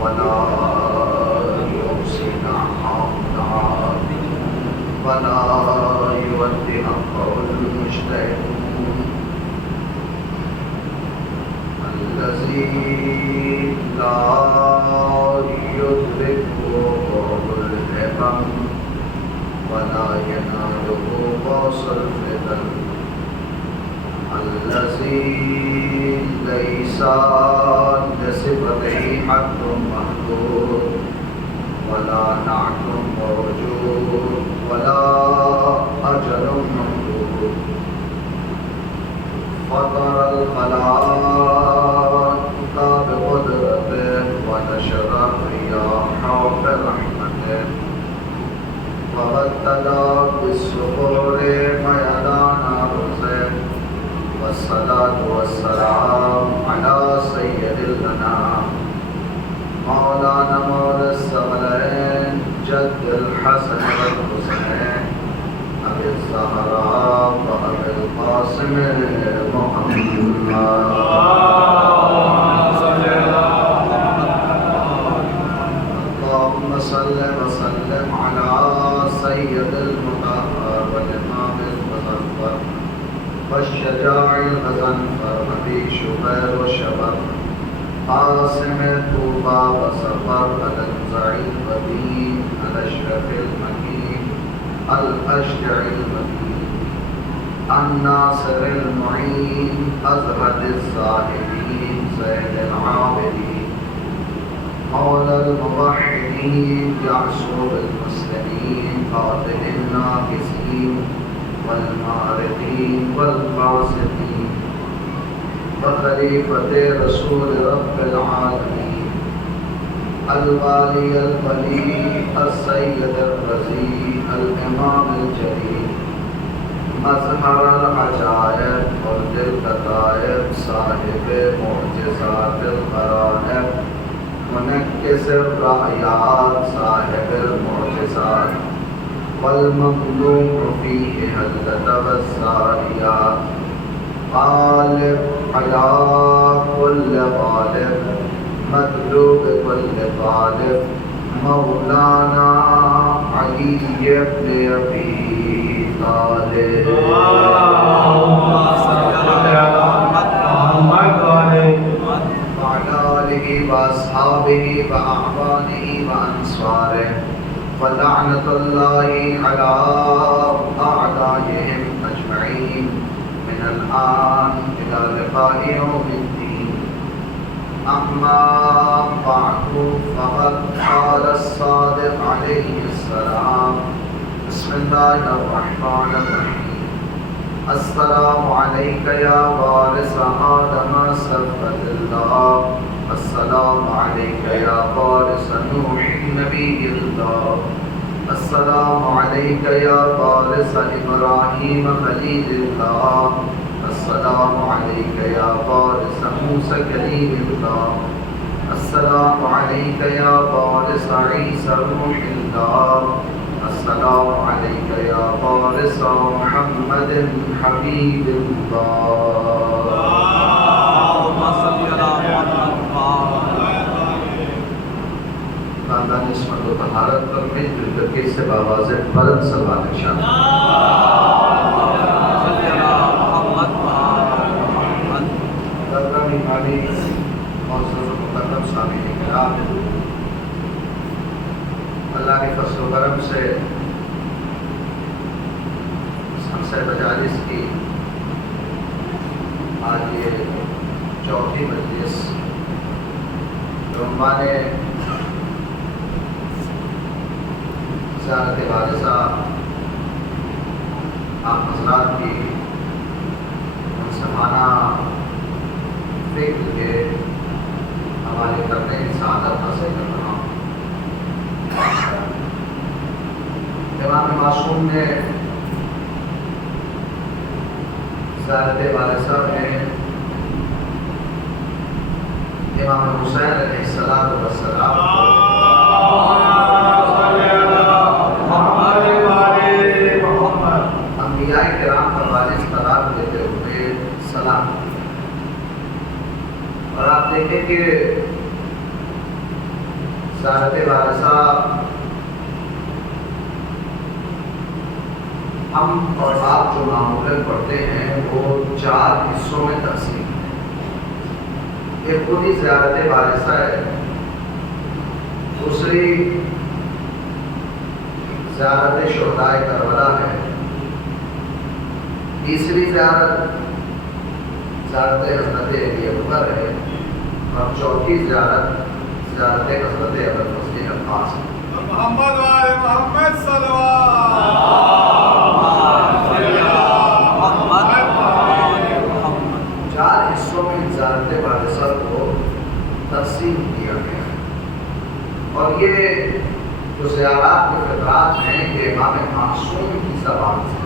ولا يحسن عمدا ولا يؤدي حقه المجتهدون الذي لا يدركه الهمم ولا يناله باص الفتن الذي ليس لصفته حد محدود ولا نعت موجود ولا أجل ممدود فطر الخلائق بقدرته ونشر الرياح برحمته وبدل بالسحور ميدان أرضه والصلاة والسلام على سيد الأنام مولانا مولى الثقلين جد الحسن والحسين أبي الزهراء وأبي القاسم محمد اللهم صل وسلم على سيد المطهر والإمام المظفر والشجاع الغزنفر أبي شبير وشبر قاسم طوبى وسفر على الزعيم القديم الأشرف المكين الأشجع المكين الناصر المعين أزهد الزاهدين زين العابدين مولى الموحدين يعصر المسلمين قاتل الناكسين والمارقين والفاسقين وخليفة رسول رب العالمين الوالي الولي السيد الرزي الإمام الجليل مظهر العجائب فرد الكتائب صاحب معجزات الغرائب منكس الرأيات صاحب المعجزات والمظلوم فيه هلة والساريات غالب على كل غالب مطلوب كل غالب مولانا علي بن أبي طالب وعلى آله وأصحابه وأعوانه وأنصاره ولعنة الله على أعدائهم أجمعين من الآن إلى لقاء يوم الدين أما بعد فقد قال الصادق عليه السلام بسم الله الرحمن الرحيم السلام عليك يا وارث آدم صفوة الله السلام عليك يا وارث نوح نبي الله السلام عليك يا وارث إبراهيم خليل الله السلام عليك يا وارث موسى كليم الله السلام عليك يا وارث عيسى روح الله السلام عليك يا وارث محمد حبيب الله اللهم صل على محمد خاندان عصمت و طہارت پر مل جل کر کے سے باواز بلند صلوات ارشاد درگاہ عالی معزز و مکرم سامعین کرام اللہ کے فضل و کرم سے ہمسہ مجالس کی آج یہ چوتھی مجلس عنوان زیارت وارثہ آپ حضرات کی منصفانہ فکر کے حوالے کرنے کی سعادت حاصل کر رہا ہوں۔ امام معصوم نے زیارت وارثہ میں امام حسین علیہ السلام انبیاء کرام پر وارث قرار دیتے ہوئے سلام، اور آپ دیکھیں کہ زیارت وارثہ ہم اور آپ جو معمولاً پڑھتے ہیں وہ 4 حصوں میں تقسیم ہے۔ ایک خود ہی زیارت وارثہ ہے، دوسری زیارت شہداء کربلا ہے، تیسری زیارت حضرت علی اکبر ہے، اور چوتھی زیارت حضرت ابوالفضل عباس ہے۔ محمد وآل محمد صلوات۔ 4 حصوں میں زیارت وارثہ کو تقسیم کیا گیا ہے، اور یہ جو زیارات کے فقرات ہیں یہ امام معصوم کی زبان سے،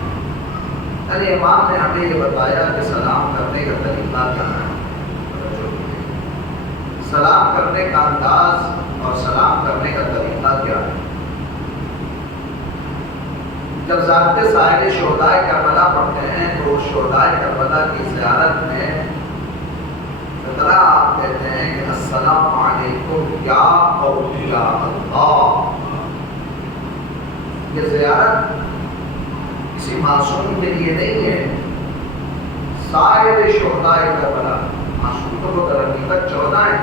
یعنی امام نے ہمیں یہ بتایا کہ سلام کرنے کا طریقہ کیا ہے، سلام کرنے کا انداز اور سلام کرنے کا طریقہ کیا ہے۔ جب زیارت سائر شہداء کربلا پڑھتے ہیں تو شہداء کربلا کی زیارت میں فقرہ آپ کہتے ہیں کہ السلام علیکم یا اولیاء اللہ۔ یہ زیارت کسی معصوم کے لیے نہیں ہے، سائر شہداء کربلا، معصوم تو وہ حقیقت 14 ہیں،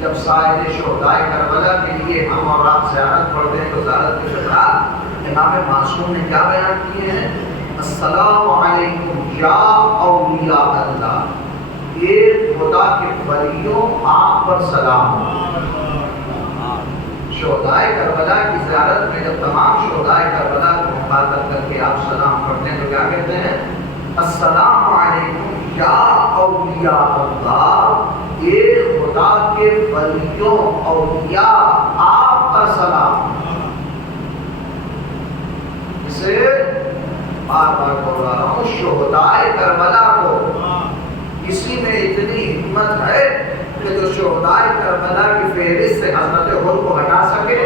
جب سائر شہداء کربلا کے لیے ہم اور آپ زیارت پڑھتے ہیں تو زیارت کے فقرات امام معصوم نے کیا بیان کیے ہیں؟ السلام علیکم یا اولیاء اللہ، یہ خدا کے ولیوں آپ پر سلام۔ شہداء کربلا کی زیارت میں جب تمام شہداء کربلا کو مخاطب کر کے آپ سلام پڑھتے ہیں تو کیا کہتے ہیں؟ السلام علیکم یا اولیاء اللہ، یہ خدا کے ولیوں اولیاء آپ پر سلام۔ اسے بار بار بول رہا ہوں، شہداء کربلا کو اسی میں اتنی حکمت ہے کہ جو شہداء کربلا کی فہرست سے حضرت حر کو ہٹا سکے۔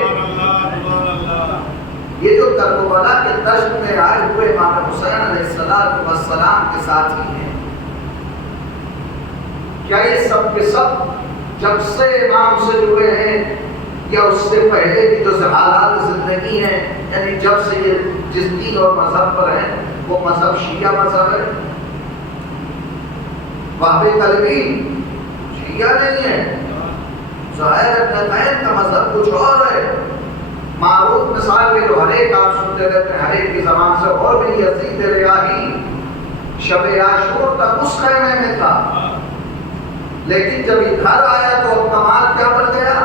یہ جو کربلا کے دشت میں آئے ہوئے امام حسین علیہ السلام کے ساتھی ہیں، کیا یہ سب کے سب جب سے امام سے جڑے ہیں یا اس سے پہلے کی جو حالات زندگی ہیں، یعنی جب سے یہ جس دین اور مذہب پر ہیں، وہ مذہب شیعہ مذہب ہے؟ وہابی طلبی شیعہ نہیں ہے، ظاہر ابن کا مذہب کچھ اور ہے۔ معروف مثال میں جو ہر ایک آپ سنتے رہتے ہیں، ہر ایک کی زبان سے، اور بھی یزید ریاحی شب عاشور تک اس خیمے میں تھا، لیکن جب ادھر آیا تو کمال کیا بن گیا؟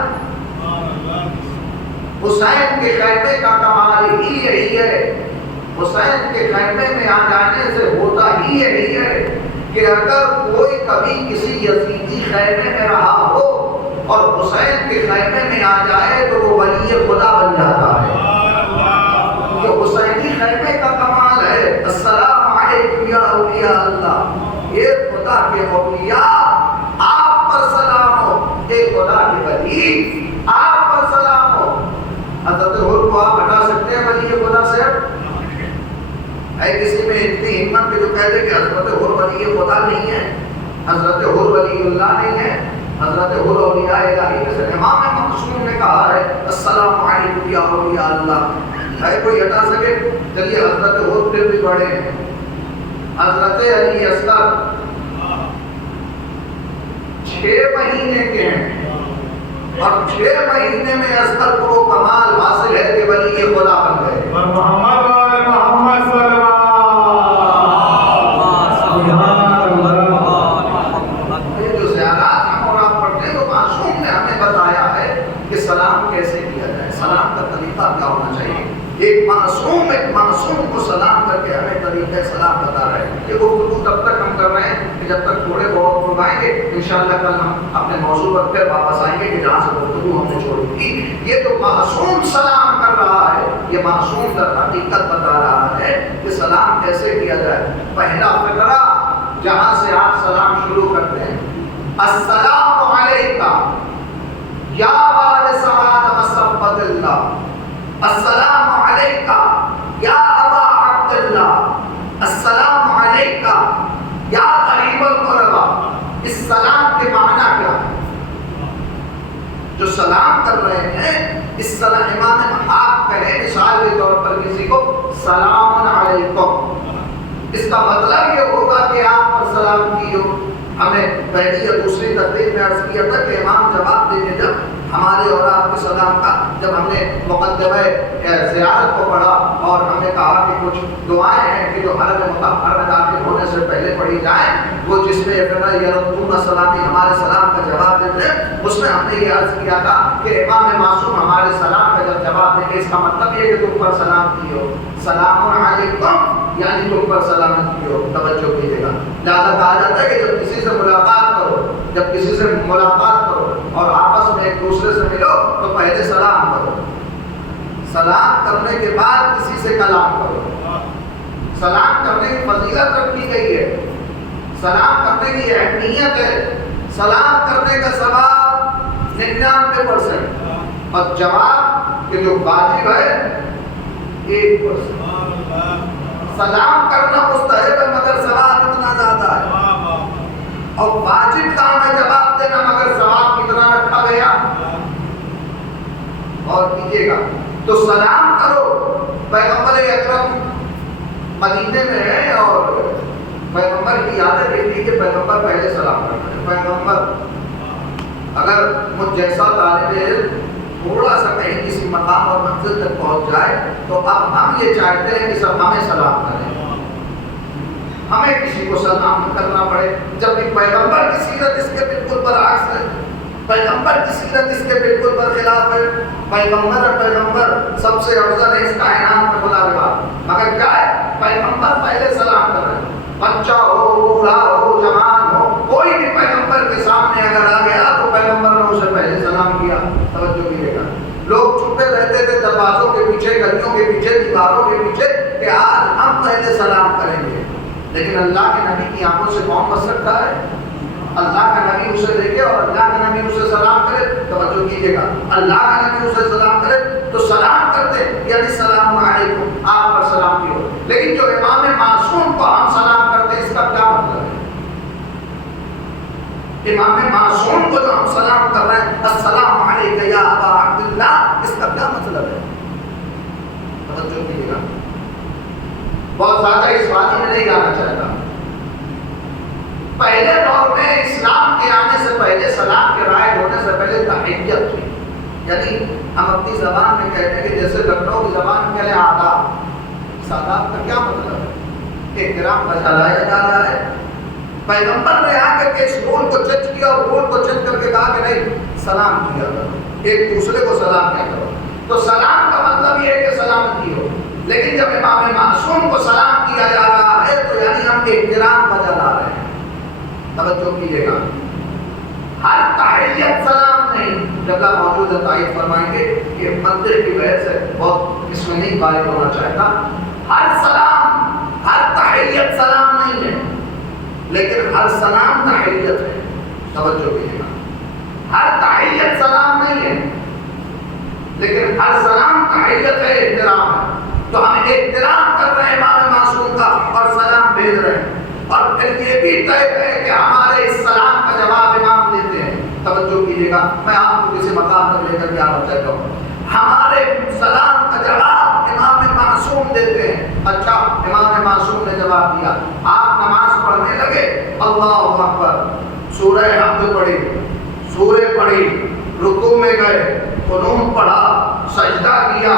حسین کے خیمے کا کمال ہی یہی ہے، حسین کے خیمے میں آ جانے سے ہوتا ہی یہی ہے کہ اگر کوئی کبھی کسی یزیدی خیمے میں رہا ہو اور حسین کے خیمے میں آ جائے تو وہ ولی خدا بن جاتا ہے۔ یہ حسینی خیمے کا کمال ہے۔ السلام علیکم یا اولیاء اللہ، یہ خدا کے اولیاء آپ پر سلام ہو، یہ خدا کے ولی آپ پر سلام ہو۔ حضرت حر کو آپ ہٹا سکتے ہیں ولی خدا سے؟ ہے کسی میں اتنی ہمت کہ جو کہتے کہ حضرت حر ولی خدا نہیں ہے، حضرت حر ولی اللہ نہیں ہے، حضرت حر اولیاء الہی میں سے؟ امام معصوم نے کہا ہے السلام علیکم یا اولیاء اللہ، ہے کوئی ہٹا سکے؟ چلیے حضرت حر پھر بھی بڑے ہیں، حضرت علی اصغر 6 مہینے کے ہیں، اور 6 مہینے میں اصغر کو وہ کمال حاصل ہے کہ ولی خدا بن گئے۔ محمد وآل محمد صلوات۔ یہ جو زیارات ہم اور آپ پڑھتے ہیں تو معصوم نے ہمیں بتایا ہے کہ سلام کیسے کیا جائے، سلام کا طریقہ کیا ہونا چاہیے۔ ایک معصوم کو سلام کر کے ہمیں طریقہ سلام بتا رہے ہیں۔ یہ گفتگو تب تک ہم کر رہے ہیں کہ جب تک تھوڑے بہت فرمائیں گے، انشاءاللہ کل ہم اپنے موضوع پر پھر واپس آئیں گے کہ جہاں سے گفتگو ہم نے چھوڑی تھی۔ یہ تو معصوم سلام کر رہا ہے، یہ معصوم در حقیقت بتا رہا ہے کہ سلام کیسے کیا جائے۔ پہلا فقرہ جہاں سے آپ سلام شروع کرتے ہیں، السلام علیکہ یا وارث آدم صفوت اللہ، السلام علیکہ یا ابا عبداللہ، السلام علیکہ یا غریب الغربا۔ اس سلام کے معنی کیا ہے؟ جو سلام کر رہے ہیں اس سلام امام آپ کہیں مثال کے طور پر کسی کو سلام علیکم، اس کا مطلب یہ ہوگا کہ آپ پر سلام کی ہو. ہمیں پہلی یا دوسری تقریر میں عرض کیا تھا کہ امام جواب دیں گے جب ہمارے اور آپ کے سلام کا، جب ہم نے مقدمہ زیارت کو پڑھا اور ہم نے کہا کہ کچھ دعائیں ہیں کہ جو حرم مطہر میں داخل ہونے سے پہلے پڑھی جائیں، وہ جس میں یردون سلامی ہمارے سلام کا جواب دیتے ہیں، اس میں ہم نے یہ عرض کیا تھا کہ امام معصوم ہمارے سلام کا جب جواب دیں گے اس کا مطلب یہ کہ تم پر سلام کی ہو، سلام علیکم یعنی تم پر سلامت کی ہو. توجہ کیجیے گا. لہٰذا کہا جاتا ہے کہ جب کسی سے ملاقات کرو، جب کسی سے ملاقات کرو اور آپس میں ایک دوسرے سے ملو تو پہلے سلام کرو، سلام کرنے کے بعد کسی سے کلام کرو. سلام کرنے کی فضیلت رکھی گئی ہے، سلام کرنے کی اہمیت ہے. سلام کرنے کا ثواب 99% اور جواب کہ جو واجب ہے 1%. سلام کرنا مستحب ہے مگر ثواب اتنا زیادہ ہے، اور واجب کام ہے جواب دینا مگر ثواب کتنا رکھا گیا. اور کیجیے گا تو سلام کرو. پیغمبر اکرم مدینے میں ہے اور پیغمبر کی عادت یہ تھی کہ پیغمبر پہلے سلام کرتے ہیں. پیغمبر اگر مجھ جیسا طالب علم تھوڑا سا کہیں کسی مقام اور منزل تک پہنچ جائے تو اب ہم یہ چاہتے ہیں کہ سب ہمیں سلام کریں، ہمیں کسی کو سلام نہ کرنا پڑے. جب بھی پیغمبر کی سیرت اس کے بالکل برعکس ہے، پیغمبر کی سیرت اس کے بالکل برخلاف ہے. پیغمبر سب سے افضل ہے اس کائنات میں خدا کے بعد، مگر کیا ہے پیغمبر پہلے سلام کر رہے ہیں. بچہ ہو، بوڑھا ہو، جوان ہو، کوئی بھی پیغمبر کے سامنے اگر آ گیا تو پیغمبر نے اسے پہلے سلام کیا. توجہ کیجیے گا. لوگ چھپے رہتے تھے دروازوں کے پیچھے، گلیوں کے پیچھے، دیواروں کے پیچھے کہ آج ہم پہلے سلام کریں گے. لیکن اللہ کے نبی کی آنکھوں سے کون بچ سکتا ہے؟ اللہ کا نبی اسے دیکھے اور اللہ کا نبی اسے سلام کرے. توجہ کیجیے گا. اللہ کا نبی اسے سلام کرے تو سلام کرتے یعنی سلام علیکم، آپ پر سلام کی ہو. لیکن جو امام معصوم کو ہم سلام کرتے اس کا کیا مطلب ہے؟ امام معصوم کو جو ہم سلام کر رہے ہیں السلام علیک یا ابا عبداللہ، اس کا کیا مطلب ہے؟ توجہ کیجیے گا. بہت زیادہ اس وادی میں نہیں جانا چاہتا. پہلے دور میں اسلام کے آنے سے پہلے، سلام کے رائج ہونے سے پہلے تحیت تھی. یعنی ہم اپنی زبان میں کہتے ہیں کہ جیسے لکھنؤ کی زبان میں کہتے ہیں آداب. اس آداب کا کیا مطلب ہے؟ احترام کا چلایا جا رہا ہے. پیغمبر نے آ کر کے اس رول کو چینج کیا اور رول کو چینج کر کے کہا کہ نہیں سلام کیا کرو، ایک دوسرے کو سلام کیا کرو. تو سلام کا مطلب یہ ہے کہ سلامتی ہو. لیکن جب امام معصوم کو سلام کیا جا رہا ہے تو یعنی ہم احترام بجا لا رہے ہیں. توجہ کیجیے گا. ہر تحیت سلام نہیں. جگہ موجود ہے تائید فرمائیں گے کہ مندر کی وجہ سے بہت اس میں نہیں بارک ہونا چاہتا. ہر سلام، ہر تحیت سلام نہیں ہے، لیکن ہر سلام تحیت ہے. توجہ کیجیے گا. ہر تحیت سلام نہیں ہے، لیکن ہر سلام تحیت ہے، احترام ہے. تو ہم احترام کر رہے ہیں امام معصوم کا اور سلام بھیج رہے ہیں. اور پھر یہ بھی طے ہے کہ ہمارے اس سلام کا جواب امام دیتے ہیں. توجہ کیجیے گا. میں آپ کو کسی مقام تک لے کر کے آنا چاہتا ہوں. ہمارے سلام کا جواب امام معصوم دیتے ہیں. اچھا، امام معصوم نے جواب دیا. آپ نماز پڑھنے لگے، اللہ اکبر، سورہ حمد پڑھی، سورہ پڑھی، رکوع میں گئے، قنوت پڑھا، سجدہ کیا،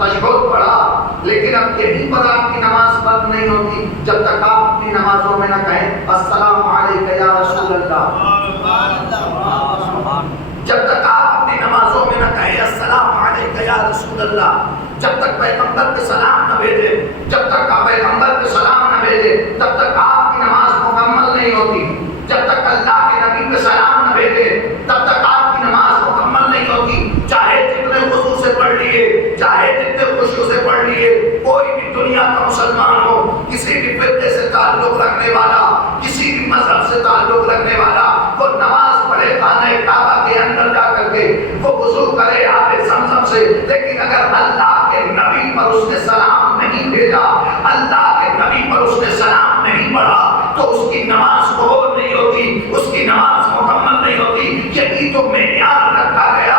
تشہد پڑھا. لیکن اب یہیں پر آپ کی نماز بند نہیں ہوتی جب تک آپ اپنی نمازوں میں نہ کہیں السلام علیک یا رسول اللہ. جب تک آپ اپنی نمازوں میں نہ کہیں السلام علیک یا رسول اللہ، جب تک پیغمبر کے سلام نہ بھیجے، جب تک آپ پیغمبر کے سلام نہ بھیجے، تب تک آپ کی نماز مکمل نہیں ہوتی. جب تک اللہ کے نبی کے سلام نہ بھیجے تب تک آپ کی نماز مکمل نہیں ہوتی. چاہے جتنے خضوع سے پڑھ لیے، چاہے جتنے خشوع سے پڑھ لیے، کوئی بھی دنیا کا مسلمان ہو، کسی بھی فرقے سے تعلق رکھنے والا، کسی بھی مذہب سے تعلق رکھنے والا، وہ نماز پڑھے خانہ کعبہ کے اندر جا کر کے، وہ وضو کرے آب زمزم سے، لیکن اگر اللہ کے نبی پر اس نے سلام نہیں بھیجا، اللہ کے نبی پر اس نے سلام نہیں پڑھا، تو اس کی نماز قبول نہیں ہوتی، اس کی نماز مکمل نہیں ہوتی. یہی تو معیار رکھا گیا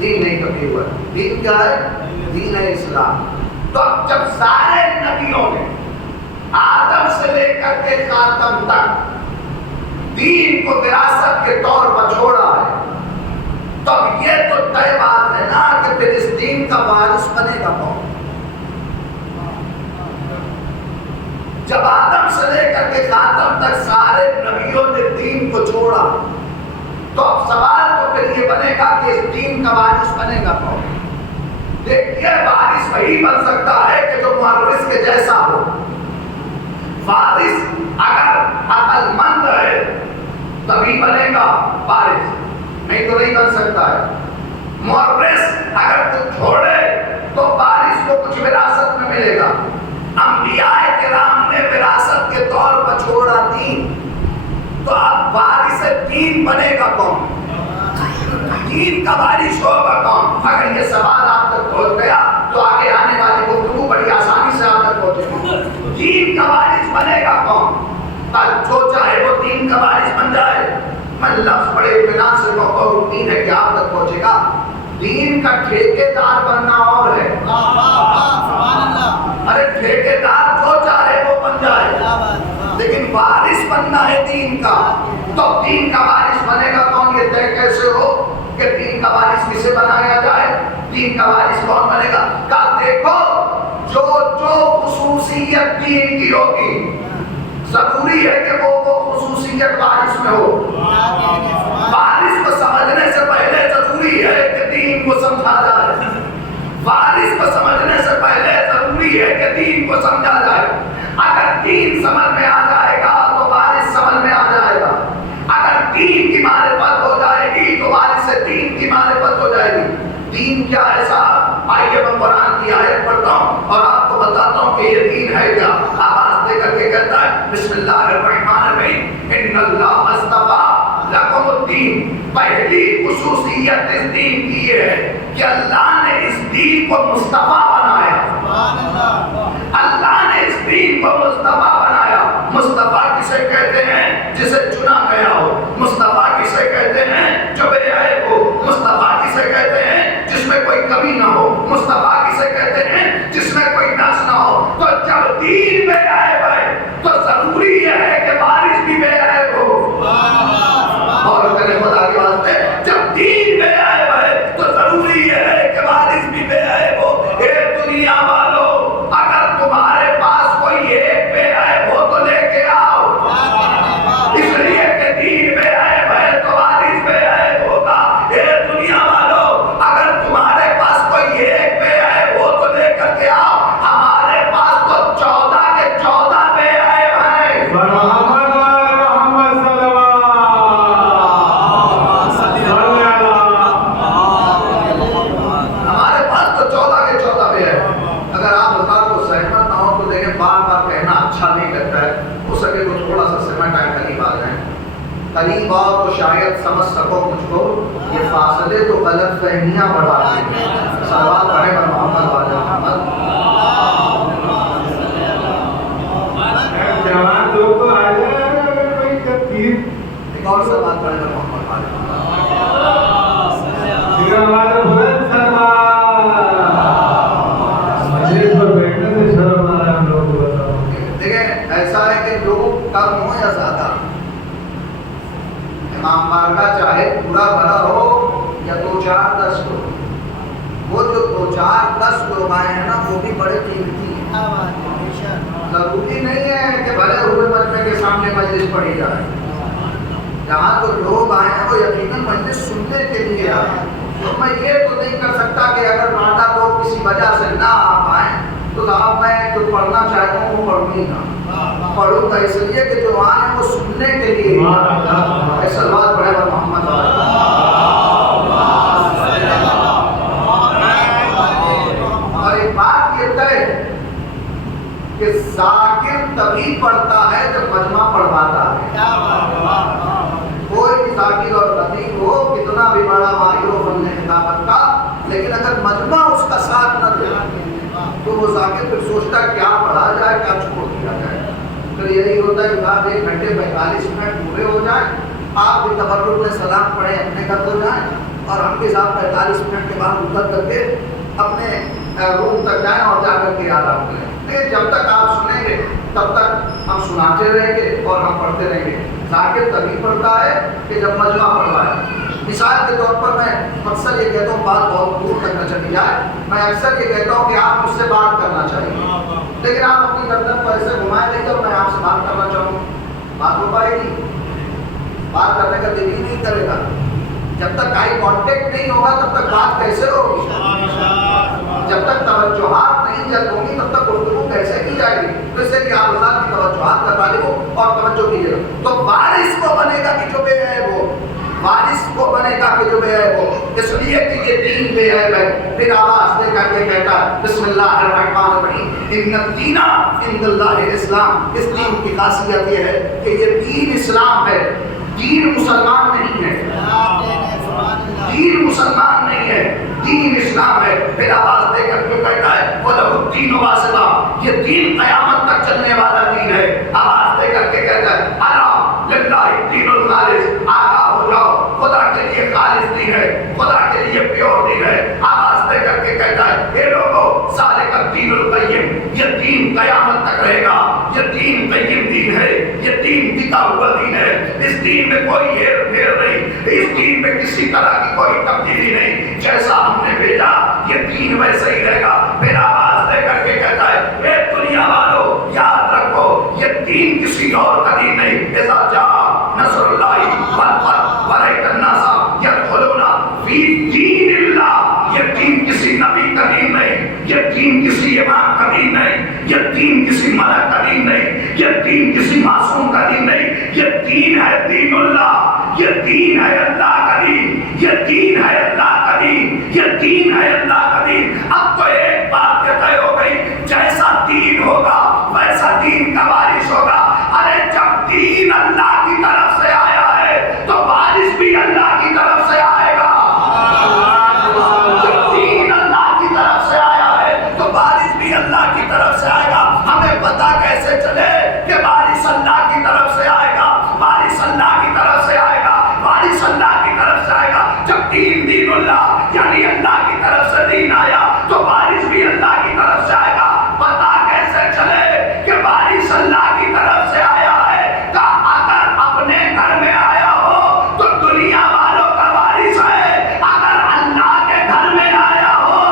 دین نہیں کبھی ہوا. دین کیا ہے؟ دین ہے اسلام. تو اب جب سارے نبیوں نے آدم سے لے کر کے خاتم تک دین کو وراثت کے طور پر چھوڑا ہے، تو اب یہ تو طے بات ہے نا کہ پھر اس دین کا وارث بنے گا کون؟ جب آدم سے لے کر کے خاتم تک سارے نبیوں نے دین کو چھوڑا، تو اب سوال تو پھر یہ بنے گا کہ اس دین کا وارث بنے گا کون؟ دیکھیے وارث وہی بن سکتا ہے کہ جو مورث کے جیسا ہو. وارث اگر عقل مند ہے تبھی بنے گا وارث، نہیں تو نہیں بن سکتا ہے. مورث اگر کچھ چھوڑے تو وارث کو کچھ وراثت میں ملے گا. انبیاء کرام نے وراثت کے طور پر چھوڑا دین، تو اب وارث دین بنے گا کون؟ دین کا وارث ہوگا کون؟ اگر یہ سوال آپ تک پہنچ گیا تو آگے آنے والی گفتگو بڑی آسانی سے آپ تک پہنچے گی. دین کا وارث بنے گا کون؟ جو چاہے وہ دین کا وارث بن جائے. میں لفظ بڑے اطمینان سے کہتا ہوں، امید ہے کہ آپ تک پہنچے گا. دین کا ٹھیکیدار بننا اور ہے. ارے ٹھیکیدار جو چاہے وہ بن جائے، لیکن وارث بننا ہے دین کا. تو دین کا وارث بنے گا کون؟ یہ طے کیسے ہو کہ دین کا وارث کسے بنایا جائے؟ دین کا وارث کون بنے گا؟ کہا دیکھو جو خصوصیت دین کی ہوگی ضروری ہے کہ وہ خصوصیت وارث میں ہو. وارث کو سمجھنے سے پہلے ضروری ہے کہ دین کو سمجھا جائے. وارث کو سمجھنے سے پہلے ضروری ہے کہ دین کو سمجھا جائے. اگر دین سمجھ میں آ جائے گا تو وارث سمجھ میں آ جائے گا. اگر دین کی معرفت ہو جائے گی تو وارث سے دین کی معرفت ہو جائے گی. دین کیا ہے صاحب؟ آئیے میں قرآن کی آیت پڑھتا ہوں اور آپ کو بتاتا ہوں کہ یہ دین ہے کیا. آواز دے کر کے کہتا ہے بسم اللہ الرحمن الرحیم ان اللہ اصطفیٰ لکم الدین. پہلی خصوصیت اس دین کی یہ ہے کہ اللہ نے اس دین کو مصطفیٰ بنایا. اللہ نے اس دین کو مصطفیٰ بنایا. مصطفیٰ کسے کہتے ہیں؟ جسے چنا گیا ہو. مصطفیٰ کسے کہتے ہیں؟ جو بے عیب ہو. مصطفیٰ کسے کہتے ہیں؟ جس میں کوئی کمی نہ ہو. مصطفیٰ کسے کہتے ہیں؟ جس میں کوئی نقص نہ ہو. تو جب دین بے عیب ہے تو ضروری ہے کہ وارث بھی بے عیب ہو. اور کرے خدا کے واسطے جب دین بے عیب ہے تو ضروری ہے کہ وارث بھی بے عیب ہو. اے دنیا والو، اگر تمہارے پاس کوئی ایک بے عیب ہو تو لے کے آؤ. اس لیے کہ دین بے عیب ہے تو وارث بے عیب ہوگا. اے دنیا والو، اگر تمہارے پاس کوئی ایک بے عیب ہو تو لے کر کے آؤ. ہمارے پاس تو 14 کے 14 بے عیب ہیں. ہمارے پاس تو 14 کے 14 بے عیب. اگر آپ بتا کو سہمت نہ ہو تو دیکھیں بار بار کہنا اچھا نہیں لگتا ہے. ہو سکے تو تھوڑا سا سمجھ آئے قریب آ جائیں. قریب آؤ تو شاید سمجھ سکو مجھ کو. یہ فاصلے تو غلط فہمیاں بڑھاتے ہیں. صلوات پڑھیں بر محمد والے محمد. جوان لوگ تو آ جائے کوئی تکلیف. ایک اور صلوات پڑھیں بر محمد والے محمد. ہمارے بلند سلمان مسجد پر بیٹھنے سے شرم آ رہا ہے. ہم لوگ کو بتاؤ. دیکھیں ایسا ہے کہ لوگ کم ہو یا زیادہ، امام بارگاہ چاہے پورا بھرا ہو یا 2-4-10 لوگ، وہ جو 2-4-10 لوگ آئے ہیں نا وہ بھی بڑے قیمتی ہیں. ضروری نہیں ہے کہ بھلے ہوئے مجمع کے سامنے مجلس پڑھی جائے. جہاں تو لوگ آئے ہیں وہ یقیناً مجلس سننے کے لیے آئے ہیں. تو میں یہ تو نہیں کر سکتا کہ اگر مادہ لوگ کسی وجہ سے نہ آ پائیں تو صاحب میں جو پڑھنا چاہتا ہوں وہ پڑھوں ہی نہ. پڑھوں گا اس لیے کہ جو آئے وہ سننے کے لیے. سلوات پڑھے بر محمد والے. اور ایک بات یہ طے کہ ذاکر تبھی پڑھتا ہے جب مجمع پڑھواتا ہے. کوئی بھی ذاکر اور خطیب ہو کتنا بھی بڑا ماہر ہو فن خطابت کا، لیکن اگر مجمع اس کا ساتھ نہ دے تو وہ ذاکر پھر سوچتا ہے کیا پڑھا جائے کیا چھوڑ دیا جائے. پھر یہی ہوتا ہے کہ بعد 1 گھنٹے 45 منٹ پورے ہو جائیں، آپ بھی تبرک میں سلام پڑھیں اپنے گھر ہو جائیں اور ہم کے ساتھ 45 منٹ کے بعد اتر کر کے اپنے روم تک جائیں اور جا کر کے آرام کریں. لیکن جب تک آپ سنیں گے تب تک ہم سناتے رہیں گے اور ہم پڑھتے رہیں گے. ذاکر تبھی پڑھتا ہے کہ جب مجمع پڑھ رہا ہے. مثال کے طور پر میں اکثر یہ کہتا ہوں، بات بہت دور تک نہ چلی جائے، میں اکثر یہ کہتا ہوں کہ آپ مجھ سے بات کرنا چاہیے، لیکن آپ اپنی گردن پر ایسے گھمائیں گے جب میں آپ سے بات کرنا چاہوں بات ہو پائے گی؟ بات کرنے کا دل ہی نہیں کرے گا. جب تک آئی کانٹیکٹ نہیں ہوگا تب تک بات کیسے ہوگی؟ جب تک توجہات نہیں جلد ہوں گی تب تک گفتگو کیسے کی جائے گی؟ تو اس لیے آپ حضرات کی توجہات کروا لیں اور توجہ کیجیے گا. تو وارث کو بنے گا کہ جو بے عیب ہو، وارث کو بنے گا کہ جو بے عیب ہو، اس لیے کہ یہ دین بے عیب ہے. پھر آواز دے کر کے کہتا ہے بسم اللہ الرحمن الرحیم، ان الدین عند اللہ الاسلام. اس دین کی خاصیت یہ ہے کہ یہ دین اسلام ہے، دین مسلمان نہیں ہے، دین مسلمان نہیں ہے، دین اسلام ہے. پھر آواز دے کر کے کہتا ہے وَلَهُ الدِّينُ وَاصِلًا، یہ دین قیامت تک چلنے والا دین ہے. آواز دے کر کے کہتا ہے اَلَا لِلَّهِ الدِّينُ الْخَالِصُ، آگاہ ہو جاؤ خدا کے لیے خالص دین ہے، خدا کے لیے پیور دین ہے. آواز دے کر کے کہتا ہے اے لوگو ذَلِكَ الدِّينُ الْقَيِّمُ، یہ دین قیامت تک رہے گا، یہ دین قیم دین ہے، یہ دین ٹکا ہوا دین ہے. اس دین میں کوئی ہیر پھیر نہیں، اس دین میں کسی طرح کی کوئی تبدیلی نہیں. جیسا ہم نے بھیجا یہ دین ویسے ہی رہے گا. پھر آواز دے کر کے کہتا ہے اے دنیا والو یاد رکھو یہ دین کسی اور کا دین نہیں. اذا جاء نصر اللہ والفتح ورأیت الناس یدخلون فی دین اللہ، یہ دین کسی نبی کا دین نہیں، یہ دین کسی امام کا دین نہیں، یہ دین کسی ملک کا دین نہیں، یہ دین کسی معصوم کا دین نہیں. یہ دین ہے دین اللہ، یہ دین ہے اللہ کا دین، یہ دین ہے اللہ کا دین، یہ دین ہے اللہ کا دین. اب تو ایک بات طے ہو گئی، جیسا دین ہوگا ویسا دین کا وارث ہوگا. ارے جب دین اللہ کی طرف سے آیا ہے تو وارث بھی اللہ کی طرف سے آئے گا. جب دین اللہ کی طرف سے آیا ہے تو وارث بھی اللہ کی طرف سے آئے گا. ہمیں پتہ کیسے چلے کہ وارث اللہ کی طرف سے آئے گا؟ وارث اللہ کی طرف سے آئے گا، وارث اللہ کی طرف سے آئے گا. جب دین اللہ یعنی اللہ کی طرف سے دین آیا تو وارث بھی اللہ کی طرف سے آئے گا. پتہ کیسے چلے کہ وارث اللہ کی طرف سے آیا ہے؟ کہ اگر اپنے گھر میں آیا ہو تو دنیا والوں کا وارث ہے، اگر اللہ کے گھر میں آیا ہو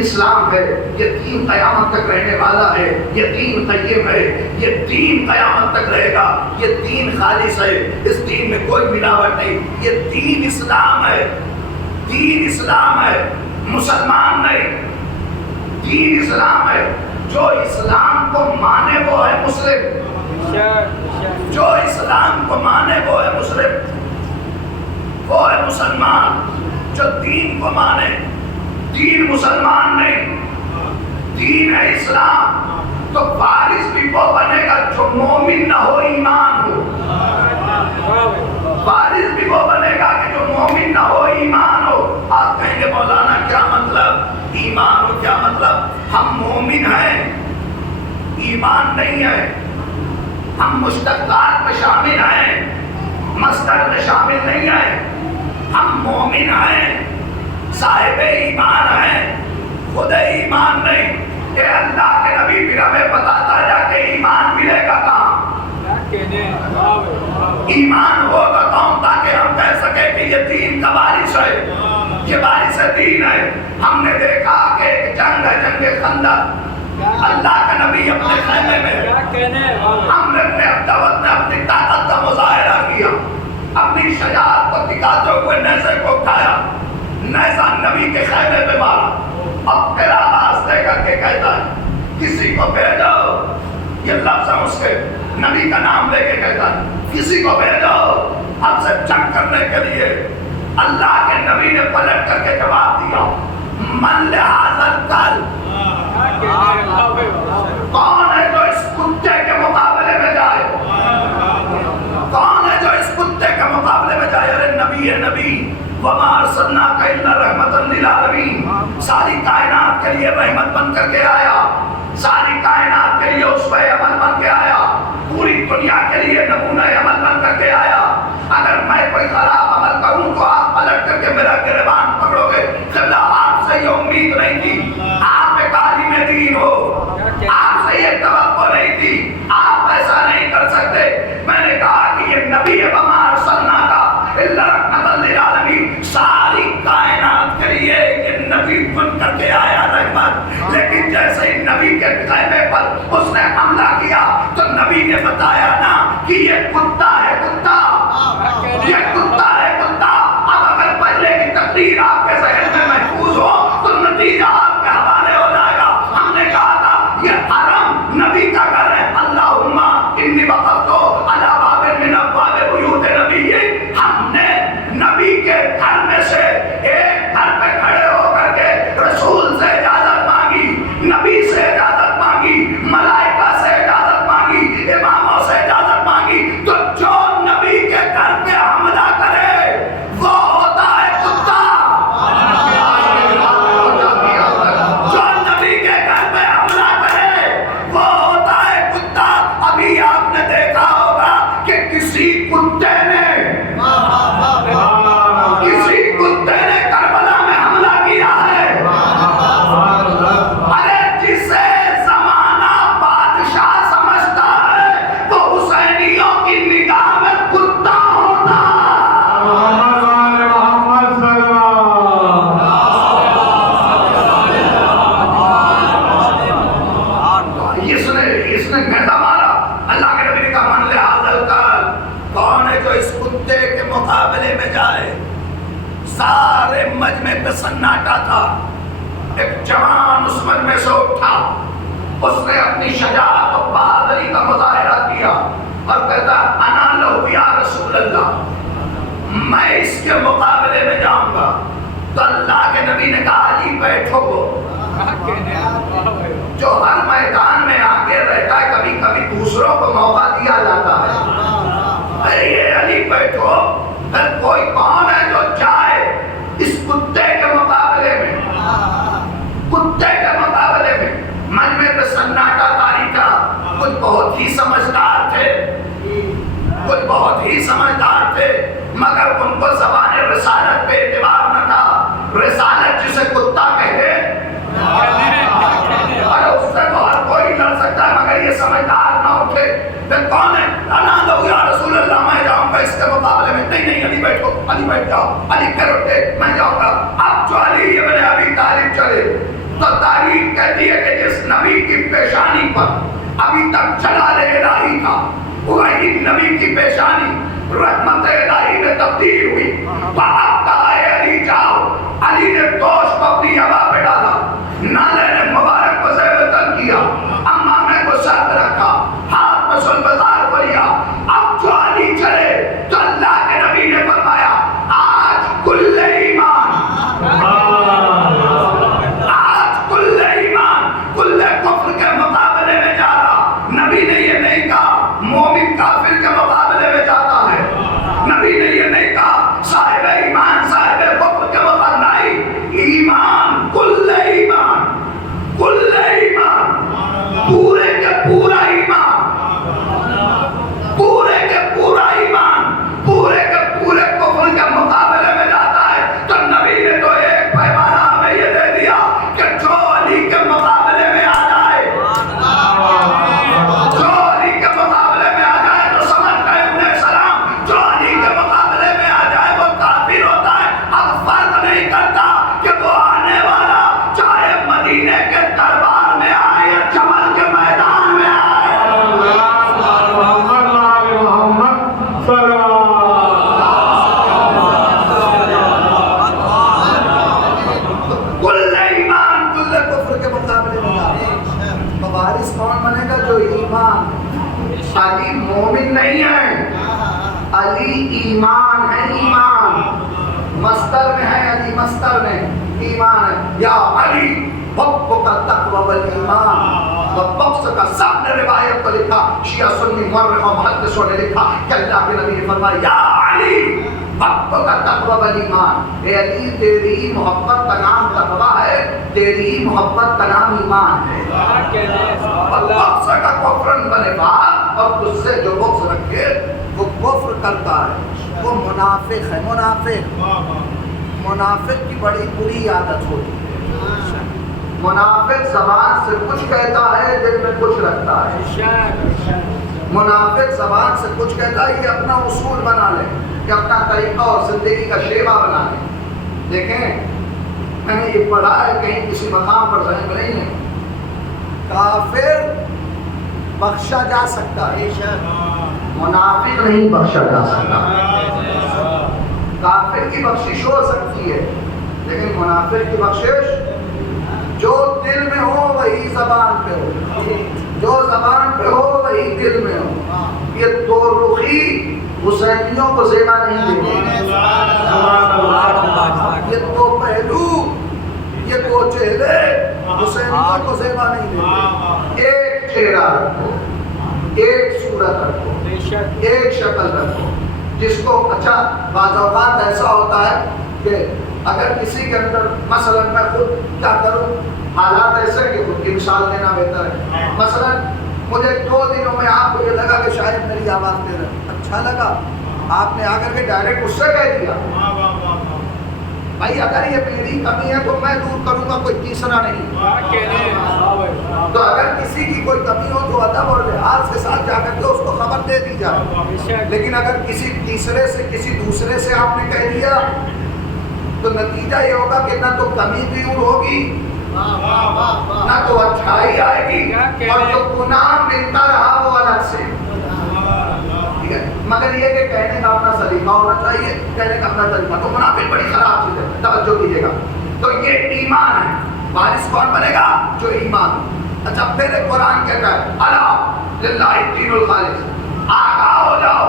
اسلام ہے، یہ دین قیامت تک رہنے والا ہے، یہ دین قیم ہے، یہ دین قیامت تک رہے گا، یہ دین خالص ہے، اس دین میں کوئی ملاوٹ نہیں. یہ دین اسلام ہے، دین اسلام ہے، مسلمان نہیں. دین اسلام ہے، جو اسلام کو مانے وہ ہے مسلم، جو اسلام کو مانے وہ ہے مسلم، وہ ہے مسلمان. جو دین کو مانے، دین مسلمان نہیں، دین ہے اسلام. تو وارث بھی وہ بنے گا جو مومن نہ ہو، ایمان ہو. وارث بھی وہ بنے گا کہ جو مومن نہ ہو، ایمان ہو. آپ کہیں گے مولانا کیا مطلب ایمان ہو؟ کیا مطلب؟ ہم مومن ہیں، ایمان نہیں ہے. ہم مشتقات میں شامل ہیں، مصدر میں شامل نہیں ہیں. ہم مومن ہیں، صاحب ایمان ہیں، خود ایمان نہیں. اے اللہ کے نبی پھر ہمیں بتاتا جا کہ ایمان ملے گا کہاں؟ ایمان ہوگا کون تاکہ ہم کہہ سکیں کہ یہ دین کا وارث ہے، یہ وارث دین ہے. ہم نے دیکھا کہ ایک جنگ ہے، جنگ خندق، اللہ کا نبی اپنے خیمے میں، ہم نے اپنی طاقت کا مظاہرہ کیا، اپنی شجاعت کو دکھاتے ہوئے نیزے کو اٹھایا، نیزہ نبی کے خیمے پہ مارا. اب پھر آواز دے کر کے کہتا ہے کسی کو بھیجو، یہ لفظ ہے اس کے، نبی کا نام لے کے کہتا ہے کسی کو بھیجو ہم سے جنگ کرنے کے لیے. اللہ کے نبی نے پلٹ کر کے جواب دیا من لہذا القلب، کون ہے جو اس کتے کے مقابلے میں جائے؟ کون ہے جو اس کتے کے مقابلے میں جائے؟ ارے نبی ہے نبی، وَمَا أَرْسَلْنَاكَ إِلَّا رَحْمَةً لِلْعَالَمِينَ، ساری کائنات کے لیے رحمت بن کر کے آیا، ساری کائنات کے لیے اسوہ عمل بن کے آیا، پوری دنیا کے لیے نمونہ عمل بن کر کے آیا۔ اگر میں کوئی خراب عمل کروں تو آپ پلٹ کر کے میرا گریبان پکڑو گے۔ قبلہ آپ سے یہ امید نہیں تھی، آپ ایک عالم دین ہو، آپ سے یہ توقع نہیں تھی، آپ ایسا نہیں کر سکتے۔ میں نے کہا کہ یہ نبی ہے، وَمَا أَرْسَلْنَاكَ إِلَّا رَحْمَةً لِلْعَالَمِينَ، ساری کائنات کے لیے یہ نبی بن کر کے آیا رحمت۔ لیکن جیسے ہی نبی کے خیمے پر اس نے حملہ کیا تو نبی نے بتایا نا کہ یہ کتا ہے، کتا، یہ کتا ہے، کتا۔ اب اگر پہلے کی تقدیر آپ کے ذہن میں محفوظ ہو تو نتیجہ آپ کے حوالے ہو جائے گا۔ ہم نے کہا تھا یہ حرم نبی کا گھر ہے، اللہم انی وقفت علی باب من ابواب بیوت نبی، ہم نے نبی کے گھر میں سے ایک گھر پہ کھڑے ہو کر کے رسول سے اجازت مانگی، نبی سے اجازت مانگی، ملائکہ سے اجازت مانگی، اماموں سے اجازت مانگی، تو جو نبی کے گھر پہ حملہ کرے وہ ہوتا ہے کتا۔ جو نبی کے گھر پہ حملہ کرے وہ ہوتا ہے کتا۔ ابھی آپ نے دیکھا ہوگا کہ کسی کتے نے کربلا میں حملہ کیا ہے۔ ارے جسے زمانہ بادشاہ سمجھتا ہے وہ حسینیوں کی نگاہ میں کتا ہوتا ہے۔ اس نے گھٹا مارا، اللہ کے نبی نے کہا من لحاظ القلب، کون ہے جو اس کتے کے مقابلے میں جائے؟ سارے مجمع پہ سناٹا تھا۔ ایک جوان اس مجمع سے اٹھا، اس نے اپنی شجاعت و بہادری کا مظاہرہ کیا اور کہتا انا لہو یا رسول اللہ، میں اس کے مقابلے میں جاؤں گا۔ تو اللہ کے نبی نے کہا علی بیٹھو، جو ہر میدان میں آگے رہتا ہے کبھی کبھی دوسروں کو موقع دیا جاتا ہے۔ ارے یہ علی بیٹھو، پھر کوئی کون ہے جو جائے اس کتے کے مقابلے میں؟ کتے کے مقابلے میں مجمع پہ سناٹا طاری تھا۔ کچھ بہت ہی سمجھدار تھے، کچھ بہت ہی سمجھدار تھے، مگر ان کو زبان رسالت پہ اعتبار نہ تھا۔ رسالت جسے کتا کہتے ارے اس سے تو ہر کوئی لڑ سکتا ہے، مگر یہ سمجھدار نہ اٹھے۔ پھر کون ہے؟ انا لہو یا رسول اللہ، میں جاؤں گا اس کے مقابلے میں۔ نہیں نہیں علی بیٹھو، علی بیٹھ جاؤ، علی پھر اٹھے، میں جاؤں گا۔ اب جو علی ابن ابی طالب چلے تو تاریخ کہتی ہے کہ جس نبی کی پیشانی پر ابھی تک جلال الہی تھا، وہی نبی کی پیشانی رحمت الہی میں تبدیل ہوئی۔ اب کہا ہے علی جاؤ، علی نے دوش کو اپنی ہوا پہ ڈالا، نالے نے مبارک کو زیب تن کیا، امامے کو سر پہ رکھا، ہاتھ میں سلبزار کو لیا۔ اب جو علی چلے تو اللہ کے نبی نے فرمایا آج کل ایمان، آج کل ایمان کل کفر کے مقابلے میں جا رہا۔ نبی نے یہ نہیں کہا مومن کافر کے مقابلے میں جاتا ہے، نبی نے یہ نہیں کہا صاحب ایمان صاحب کفر کے مقابلے، ایمان کل ایمان، کل ایمان، پورے کے پورا ایمان، پورے کے پورا ایمان، پورے کے پورے کفر کے مقابلے میں جاتا ہے۔ تو نبی نے تو ایک پیمانہ ہمیں یہ دے دیا کہ جو علی کے مقابلے میں آ جائے، جو علی کے مقابلے میں آ جائے تو سمجھ گئے انہیں سلام، جو علی کے مقابلے میں آ جائے وہ کافر ہوتا ہے۔ اب فرق نہیں کرتا کہ وہ آنے والا چاہے مدینے کے دربار میں آئے یا جمل کے میدان میں آئے۔ کل ایمان کل کفر کے مقابلے میں آئے۔ وارث کون بنے گا؟ جو ایمان، علی مومن نہیں ہے، علی ایمان ہے، ایمان مصدر میں ہے، علی مصدر میں ایمان ہے۔ یا علی حب کا تقوی والایمان وقت کا سب نے روایت کو لکھا، شیعہ سنی مورخ و محدثوں نے لکھا کہ اللہ کے نبی نے فرمایا یا علی حب کا تقوی والایمان، اے علی تیری محبت کا نام تقوی ہے، تیری محبت کا نام ایمان ہے۔ بغض کا کفرن ونفاق، اور تجھ سے جو بغض رکھے وہ کفر کرتا ہے، وہ منافق ہے۔ منافق کی بڑی بری عادت ہوتی ہے، منافق زبان سے کچھ کہتا ہے دل میں کچھ رکھتا ہے۔ منافق زبان سے کچھ کہتا ہے، یہ اپنا اصول بنا لے، یہ اپنا طریقہ اور زندگی کا شیوا بنا لے۔ دیکھیں میں نے یہ پڑھا ہے کہیں کسی مقام پر ذہن میں نہیں ہے، کافر بخشا جا سکتا ہے، منافق نہیں بخشا جا سکتا۔ کافر کی بخشش ہو سکتی ہے لیکن منافق کی بخشش جو دل میں ہو وہی زبان پہ ہو، جو زبان پہ ہو وہی دل میں ہو۔ یہ دو رخی حسینیوں کو زیبا نہیں دیتے، یہ دو پہلو، یہ دو چہرے حسینیوں کو زیبا نہیں دیتے۔ ایک چہرہ رکھو، ایک صورت رکھو، ایک شکل رکھو، جس کو اچھا بعض اوقات ایسا ہوتا ہے کہ اگر کسی کے اندر مثلا میں خود کیا کروں، حالات ایسے کہ خود کی مثال دینا بہتر ہے۔ مثلا مجھے 2 دنوں میں آپ کو یہ لگا کہ شاید میری آواز دے رہا، اچھا لگا، آپ نے آ کر کے ڈائریکٹ اس سے کہہ دیا بھائی اگر یہ میری کمی ہے تو میں دور کروں گا، کوئی تیسرا نہیں۔ تو اگر کسی کی کوئی کمی ہو تو ادب اور لحاظ کے ساتھ جا کر کے اس کو خبر دے دی جائے، لیکن اگر کسی تیسرے سے کسی دوسرے سے آپ نے کہہ دیا تو نتیجہ یہ ہوگا کہ نہ تو کمی دور ہوگی نہ تو اچھائی آئے گی، اور جو گناہ ملتا رہا وہ الگ سے۔ مگر یہ کہ کہنے کا اپنا سلیقہ ہونا چاہیے، کہنے کا اپنا طریقہ۔ تو منافق بڑی خراب چیز ہے، توجہ کیجیے گا۔ تو یہ ایمان ہے، وارث کون بنے گا؟ جو ایمان۔ اچھا پھر قرآن کہتا ہے الا للہ الدین الخالص، آگاہ ہو جاؤ،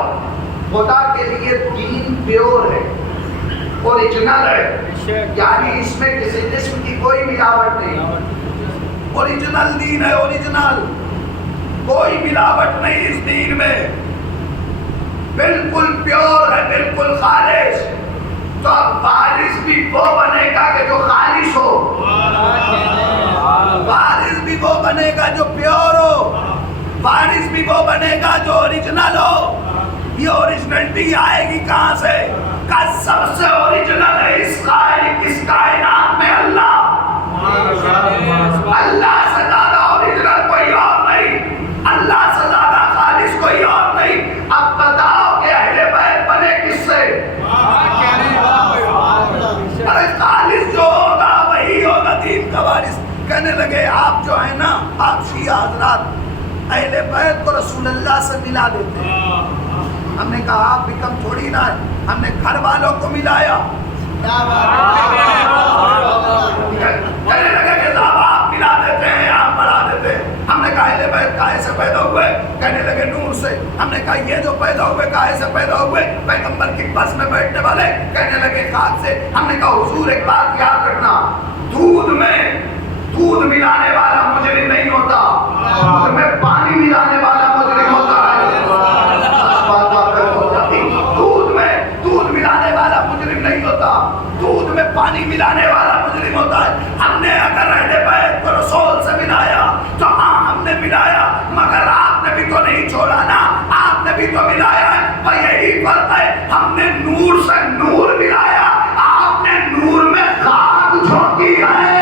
خدا کے لیے دین پیور ہے، اوریجنل ہے، یعنی اس میں کسی قسم کی کوئی ملاوٹ نہیں، اوریجنل دین ہے، اوریجنل، کوئی ملاوٹ نہیں اس دین میں، بالکل پیور ہے، بالکل خالص۔ تو اب وارث بھی وہ بنے گا کہ جو خالص ہو، وارث بھی وہ بنے گا جو پیور ہو، وارث بھی وہ بنے گا جو اوریجنل ہو۔ یہ اوریجنلٹی آئے گی کہاں سے؟ کہ سب سے اوریجنل ہے اس کائنات میں اللہ، اللہ سے زیادہ اوریجنل کوئی اور نہیں، اللہ سے زیادہ خالص کوئی اور نہیں۔ اب بتاؤ کہ اہل بیت بنے کس سے؟ ارے خالص جو ہوگا وہی ہوگا دین کا وارث۔ کہنے لگے آپ جو ہیں نا، آپ شیعہ حضرات اہل بیت کو رسول اللہ سے ملا دیتے ہیں۔ ہم نے کہا آپ بھی کم تھوڑی نہ ہے، ہم نے گھر والوں کو ملایا۔ کہنے لگے کہ صاحب آپ ملا دیتے ہیں، آپ بڑھا دیتے ہیں۔ ہم نے کہا اہل بیت کائے سے پیدا ہوئے؟ کہنے لگے نور سے۔ ہم نے کہا یہ جو پیدا ہوئے کائے سے پیدا ہوئے؟ پیغمبر کی بس میں بیٹھنے والے۔ کہنے لگے خاک سے۔ ہم نے کہا حضور ایک بات یاد رکھنا، دودھ میں دودھ ملانے والا مجرم نہیں ہوتا، دودھ میں پانی ملانے والا مجرم ہوتا ہے۔ دودھ ملانے والا مجرم نہیں ہوتا، دودھ میں پانی ملانے والا مجرم ہوتا ہے۔ ہم نے اگر اہل بیت کو رسول سے ملایا تو ہاں ہم نے ملایا، مگر آپ نے بھی تو نہیں چھوڑا نا، آپ نے بھی تو ملایا ہے۔ اور یہی فرق ہے، ہم نے نور سے نور ملایا، آپ نے نور میں خاک جھونکی ہے۔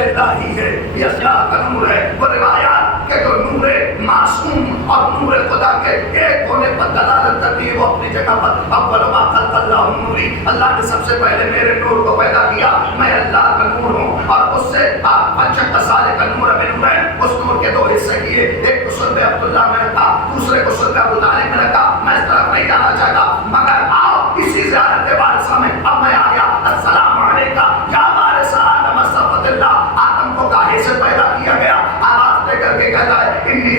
الہی ہے، یہ اللہ کا نور ہے۔ وہ روایات کہ جو نور معصوم اور نور خدا کے ایک ہونے پر دلالت کرتی ہے، وہ اپنی جگہ پر اول ما خلق اللہ نوری، اللہ نے سب سے پہلے میرے نور کو پیدا کیا، میں اللہ کا نور ہوں۔ اور اس سے پنچک سالے کا نور میں نور ہے، اس نور کے 2 حصے کیے، ایک کو صلب عبداللہ میں رکھا، دوسرے کو صلب ابو طالب میں رکھا۔ میں اس طرف نہیں جانا چاہتا، مگر آؤ اسی زیارت وارثہ میں اب میں آ گیا۔ السلام علیکہ یا وارث آدم استغفر اللہ، آدم کو گاہے سے پیدا کیا گیا، آواز دے کر کے کہتا ہے انی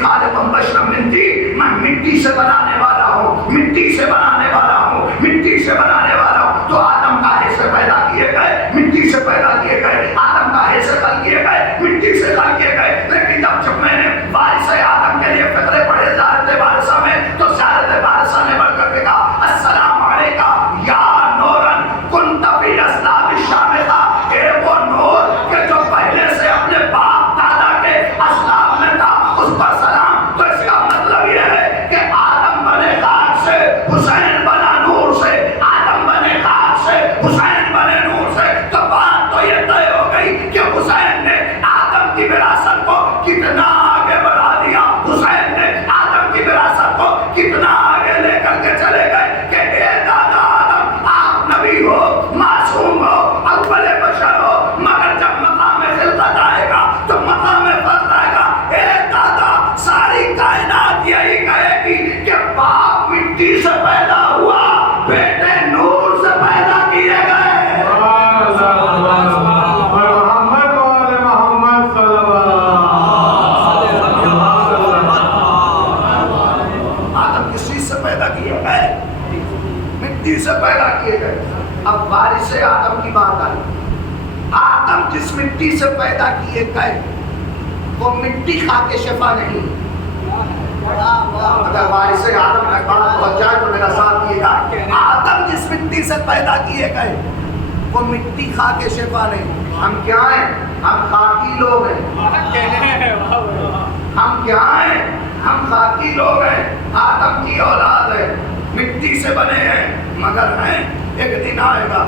حسین بنے نور سے، تو بات تو یہ طے ہو گئی کہ حسین نے آدم کی وراثت کو کتنا آگے بڑھا دیا، حسین نے آدم کی وراثت کو کتنا آگے لے کر کے چلے گئے کہ اے دادا آدم، آپ نبی ہو، معصوم ہو، اول بشر ہو، مگر جب مقام خلقت آئے گا تو مقام فرد آئے گا، اے دادا ساری کائنات یہی کہے گی کہ باپ مٹی سے پیدا ہوا، بیٹے نور سے پیدا کیے گئے۔ آدم کس چیز سے پیدا کیے گئے؟ مٹی سے پیدا کیے گئے۔ اب وارث آدم کی بات آئی، آدم جس مٹی سے پیدا کیے گئے وہ مٹی کھا کے شفا نہیں۔ اگر وارث آدم تک بات پہنچ جائے تو میرا ساتھ دیے گا، آدم جس مٹی سے پیدا کیے گئے وہ مٹی کھا کے شفا نہیں۔ ہم کیا ہیں؟ ہم خاکی لوگ ہیں۔ ہم کیا ہیں؟ ہم خاکی لوگ ہیں، آدم کی اولاد ہے، مٹی سے بنے ہیں، مگر ہیں ایک دن آئے گا،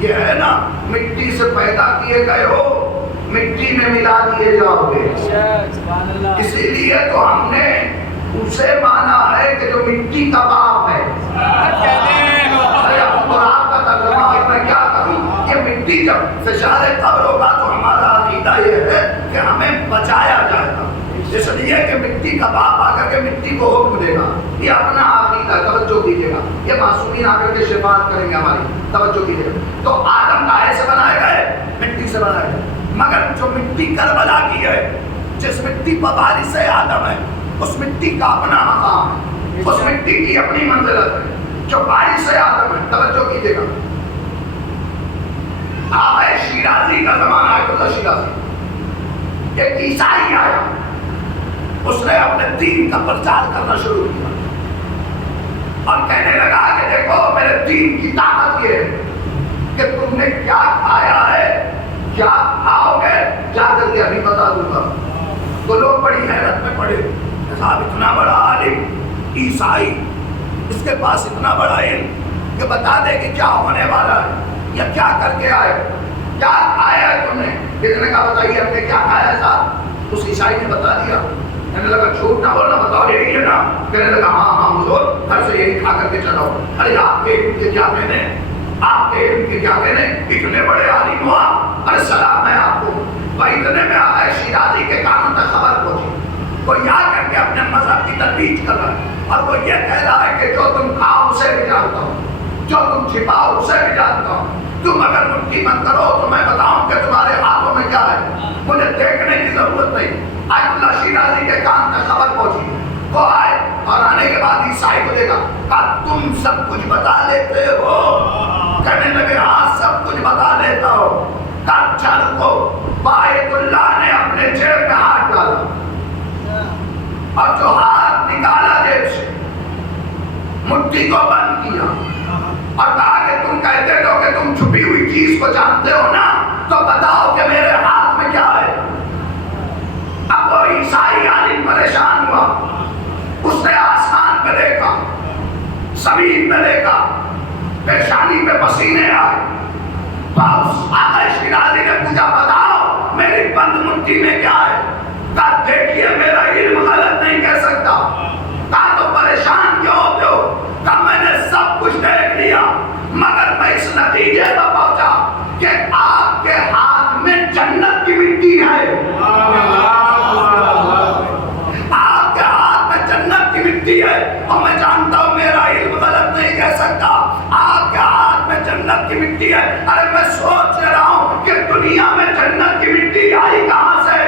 یہ ہے نا مٹی سے پیدا کیے گئے ہو، مٹی میں ملا دیے جاؤ گے۔ اسی لیے تو ہم نے اسے مانا ہے کہ جو مٹی کا باپ ہے۔ قرآن کا ترجمہ اور میں کیا کروں، یہ مٹی جب فشار قبر ہوگا تو ہمارا عقیدہ یہ ہے کہ ہمیں بچایا جائے گا، اس لیے کہ مٹی کا باپ آ کر کے مٹی کو حکم دے گا۔ یہ اپنا عقیدہ، توجہ کیجیے گا، یہ معصومین آ کر کے شفاعت کریں گے ہماری، توجہ کیجیے گا۔ تو آدم کائے سے بنائے گئے؟ مٹی سے بنائے گئے، مگر جو مٹی کربلا کی ہے، جس مٹی پر وارث آدم ہے، اس مٹی کا اپنا مقام ہے، اس مٹی کی اپنی منزلت ہے۔ جو وارث آدم ہے، توجہ کیجیے گا، آقا شیرازی کا زمانہ ہے، اللہ شیرازی ایک عیسائی آیا، اس نے اپنے دین کا پرچار کرنا شروع کیا اور کہنے لگا کہ دیکھو میرے دین کی طاقت یہ ہے کہ تم نے کیا کھایا ہے، کیا کھاؤ گے، جا کر کے ابھی بتا دوں گا۔ تو لوگ بڑی حیرت میں پڑے، صاحب اتنا بڑا عالم عیسائی، اس کے پاس اتنا بڑا علم کہ بتا دے کہ کیا ہونے والا ہے یا کیا کر کے آئے، کیا کھایا ہے تم نے؟ کسی نے کہا بتائیے ہم نے کیا کھایا ہے صاحب؟ اس عیسائی نے بتا دیا۔ کہنے لگا جھوٹ نہ بولنا، بتاؤ یہی ہے نا؟ کہنے لگا ہاں ہاں حضور، گھر سے یہی کھا کر کے چلاؤ۔ ارے آپ کے علم کے کیا کہنے، آپ کے علم کے کیا کہنے، اتنے بڑے عالم ہو آپ، ارے سلام ہے آپ کو۔ بھائی اتنے میں آقا شیرازی کے کانوں تک خبر پہنچی، وہ یاد کر کے اپنے مذہب کی ترویج کر رہا ہے اور وہ یہ کہہ رہا ہے کہ جو تم کھاؤ اسے بھی جانتا ہوں، جو تم چھپاؤ اسے بھی جانتا ہوں، تم اگر منتی مت کرو تو میں بتاؤں کہ تمہارے ہاتھوں میں کیا ہے، مجھے دیکھنے کی ضرورت نہیں۔ آئے اللہ شیرازی کے کان تک خبر پہنچی، وہ آئے اور آنے کے بعد عیسائی کو دیکھا، کہا تم سب کچھ بتا لیتے ہو؟ کہنے لگے ہاں سب کچھ بتا لیتا ہو۔ کہا چل کو بائت اللہ نے اپنے جیب میں ہاتھ ڈالا اور جو ہاتھ نکالا جیب سے مٹھی کو بند کیا اور کہا کہ تم کہتے ہو کہ تم چھپی ہوئی چیز کو جانتے ہو نا، تو بتاؤ کہ میرے ہاتھ میں کیا ہے۔ اب وہ عیسائی عالم پریشان ہوا، اس نے آسمان پہ دیکھا، زمین پہ دیکھا، پیشانی پہ پسینے آئے، آقا شیرازی نے پوچھا بتاؤ میری بند مٹھی میں کیا ہے؟ کہا دیکھیے میرا علم غلط نہیں کہہ سکتا۔ کہا تو پریشان کیوں ہوتے ہو؟ کہا میں نے سب کچھ دیکھ لیا مگر میں اس نتیجے پر پہنچا کہ آپ کے ہاتھ میں جنت کی مٹی ہے، آپ کے ہاتھ میں جنت کی مٹی ہے، اور میں جانتا ہوں میرا علم غلط نہیں کہہ سکتا، آپ کے ہاتھ میں جنت کی مٹی ہے۔ ارے میں سوچ رہا ہوں کہ دنیا میں جنت کی مٹی آئی کہاں سے،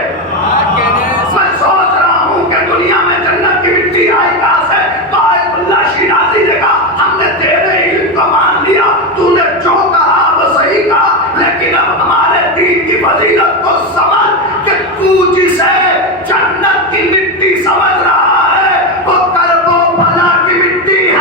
میں سوچ رہا ہوں کہ دنیا میں جنت کی مٹی آئی کہاں سے۔ بائت اللہ شیرازی نے کہا ہم نے تیرے علم کو مان لیا، تو نے جو کہا وہ صحیح کہا، لیکن اب ہمارے دین کی فضیلت کو سمجھ کہ تو جسے جنت کی مٹی سمجھ رہا ہے وہ کرب و بلا کی مٹی ہے۔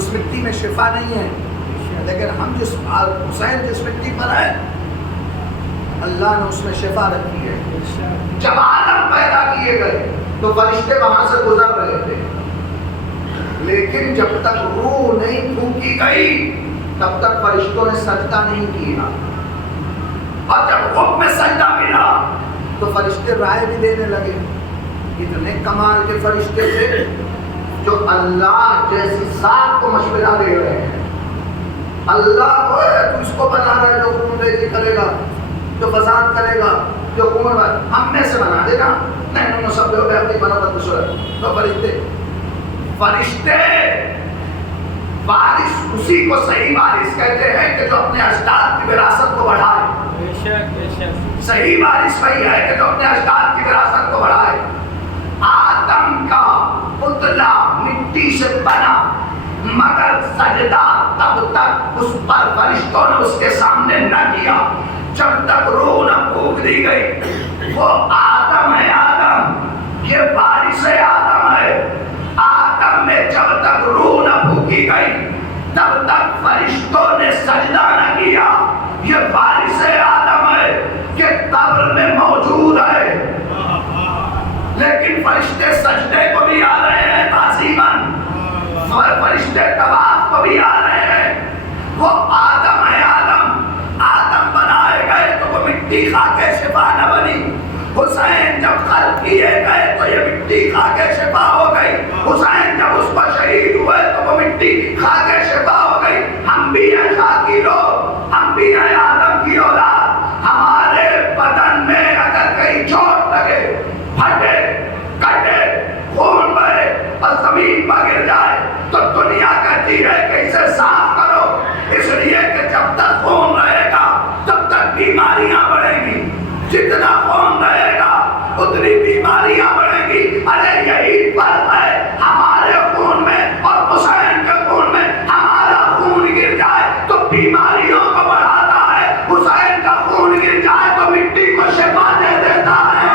اس مٹی میں شفا نہیں ہے، لیکن ہم جس حسین جس مٹی پر ہے اللہ نے اس میں شفا رکھی ہے۔ جب آدم پیدا کیے گئے تو فرشتے وہاں سے گزر رہے تھے، لیکن جب تک روح نہیں پھونکی گئی تب تک فرشتوں نے سجدہ نہیں کیا، اور جب حکم سجدہ ملا تو فرشتے رائے بھی دینے لگے۔ اتنے کمال کے فرشتے تھے جو اللہ جیسی ذات کو مشورہ دے رہے ہیں۔ اللہ کو تو اس کو بنا رہا ہے جو خون ریزی کرے گا، جو فساد کرے گا، جو خون ہم میں سے بنا دے گا، نہیں انہوں سب لوگ اپنی بناوٹ میں صورت تو فرشتے وارث اسی کو صحیح وارث کہتے ہیں کہ جو اپنے اجداد کی وراثت کو بڑھائے۔ صحیح وارث وہی ہے کہ جو اپنے اجداد کی وراثت کو بڑھائے۔ آدم کا پتلا مٹی سے بنا، مگر سجدہ تب تک اس پر فرشتوں نے اس کے سامنے نہ کیا جب تک روح نہ پھونک دی گئی۔ وہ آدم ہے، آدم یہ وارث آدم ہے۔ آدم میں جب تک روح نہ پھونکی گئی تب تک فرشتوں نے سجدہ نہ کیا۔ یہ وارث آدم ہے کہ قبر میں موجود ہے، لیکن فرشتے سجدے کو بھی آ رہے ہیں تعظیماً، فرشتے طواف کو بھی آ رہے ہیں۔ وہ آدم ہے، آدم بنائے گئے تو وہ مٹی کھا کے شفا نہ بنی۔ حسین جب خلق کیے گئے تو یہ مٹی کھا کے شفا ہو گئی۔ حسین جب اس پر شہید ہوئے تو وہ مٹی کھا کے شفا ہو گئی۔ ہم بھی ہیں خاکی لوگ، ہم بھی ہیں آدم کی اولاد۔ ہمارے بدن میں اگر کہیں چوٹ لگے، پھٹے، کٹے، خون بہے اور زمین پر گر جائے تو دنیا کہتی ہے کہ اسے صاف کرو، اس لیے کہ جب تک خون رہے گا تب تک بیماریاں بڑھیں گی، جتنا خون رہے گا اتنی بیماریاں بڑھیں گی۔ ارے یہی فرق ہے ہمارے خون میں اور حسین کے خون میں۔ ہمارا خون گر جائے تو بیماریوں کو بڑھاتا ہے، حسین کا خون گر جائے تو مٹی کو شفا دے دیتا ہے۔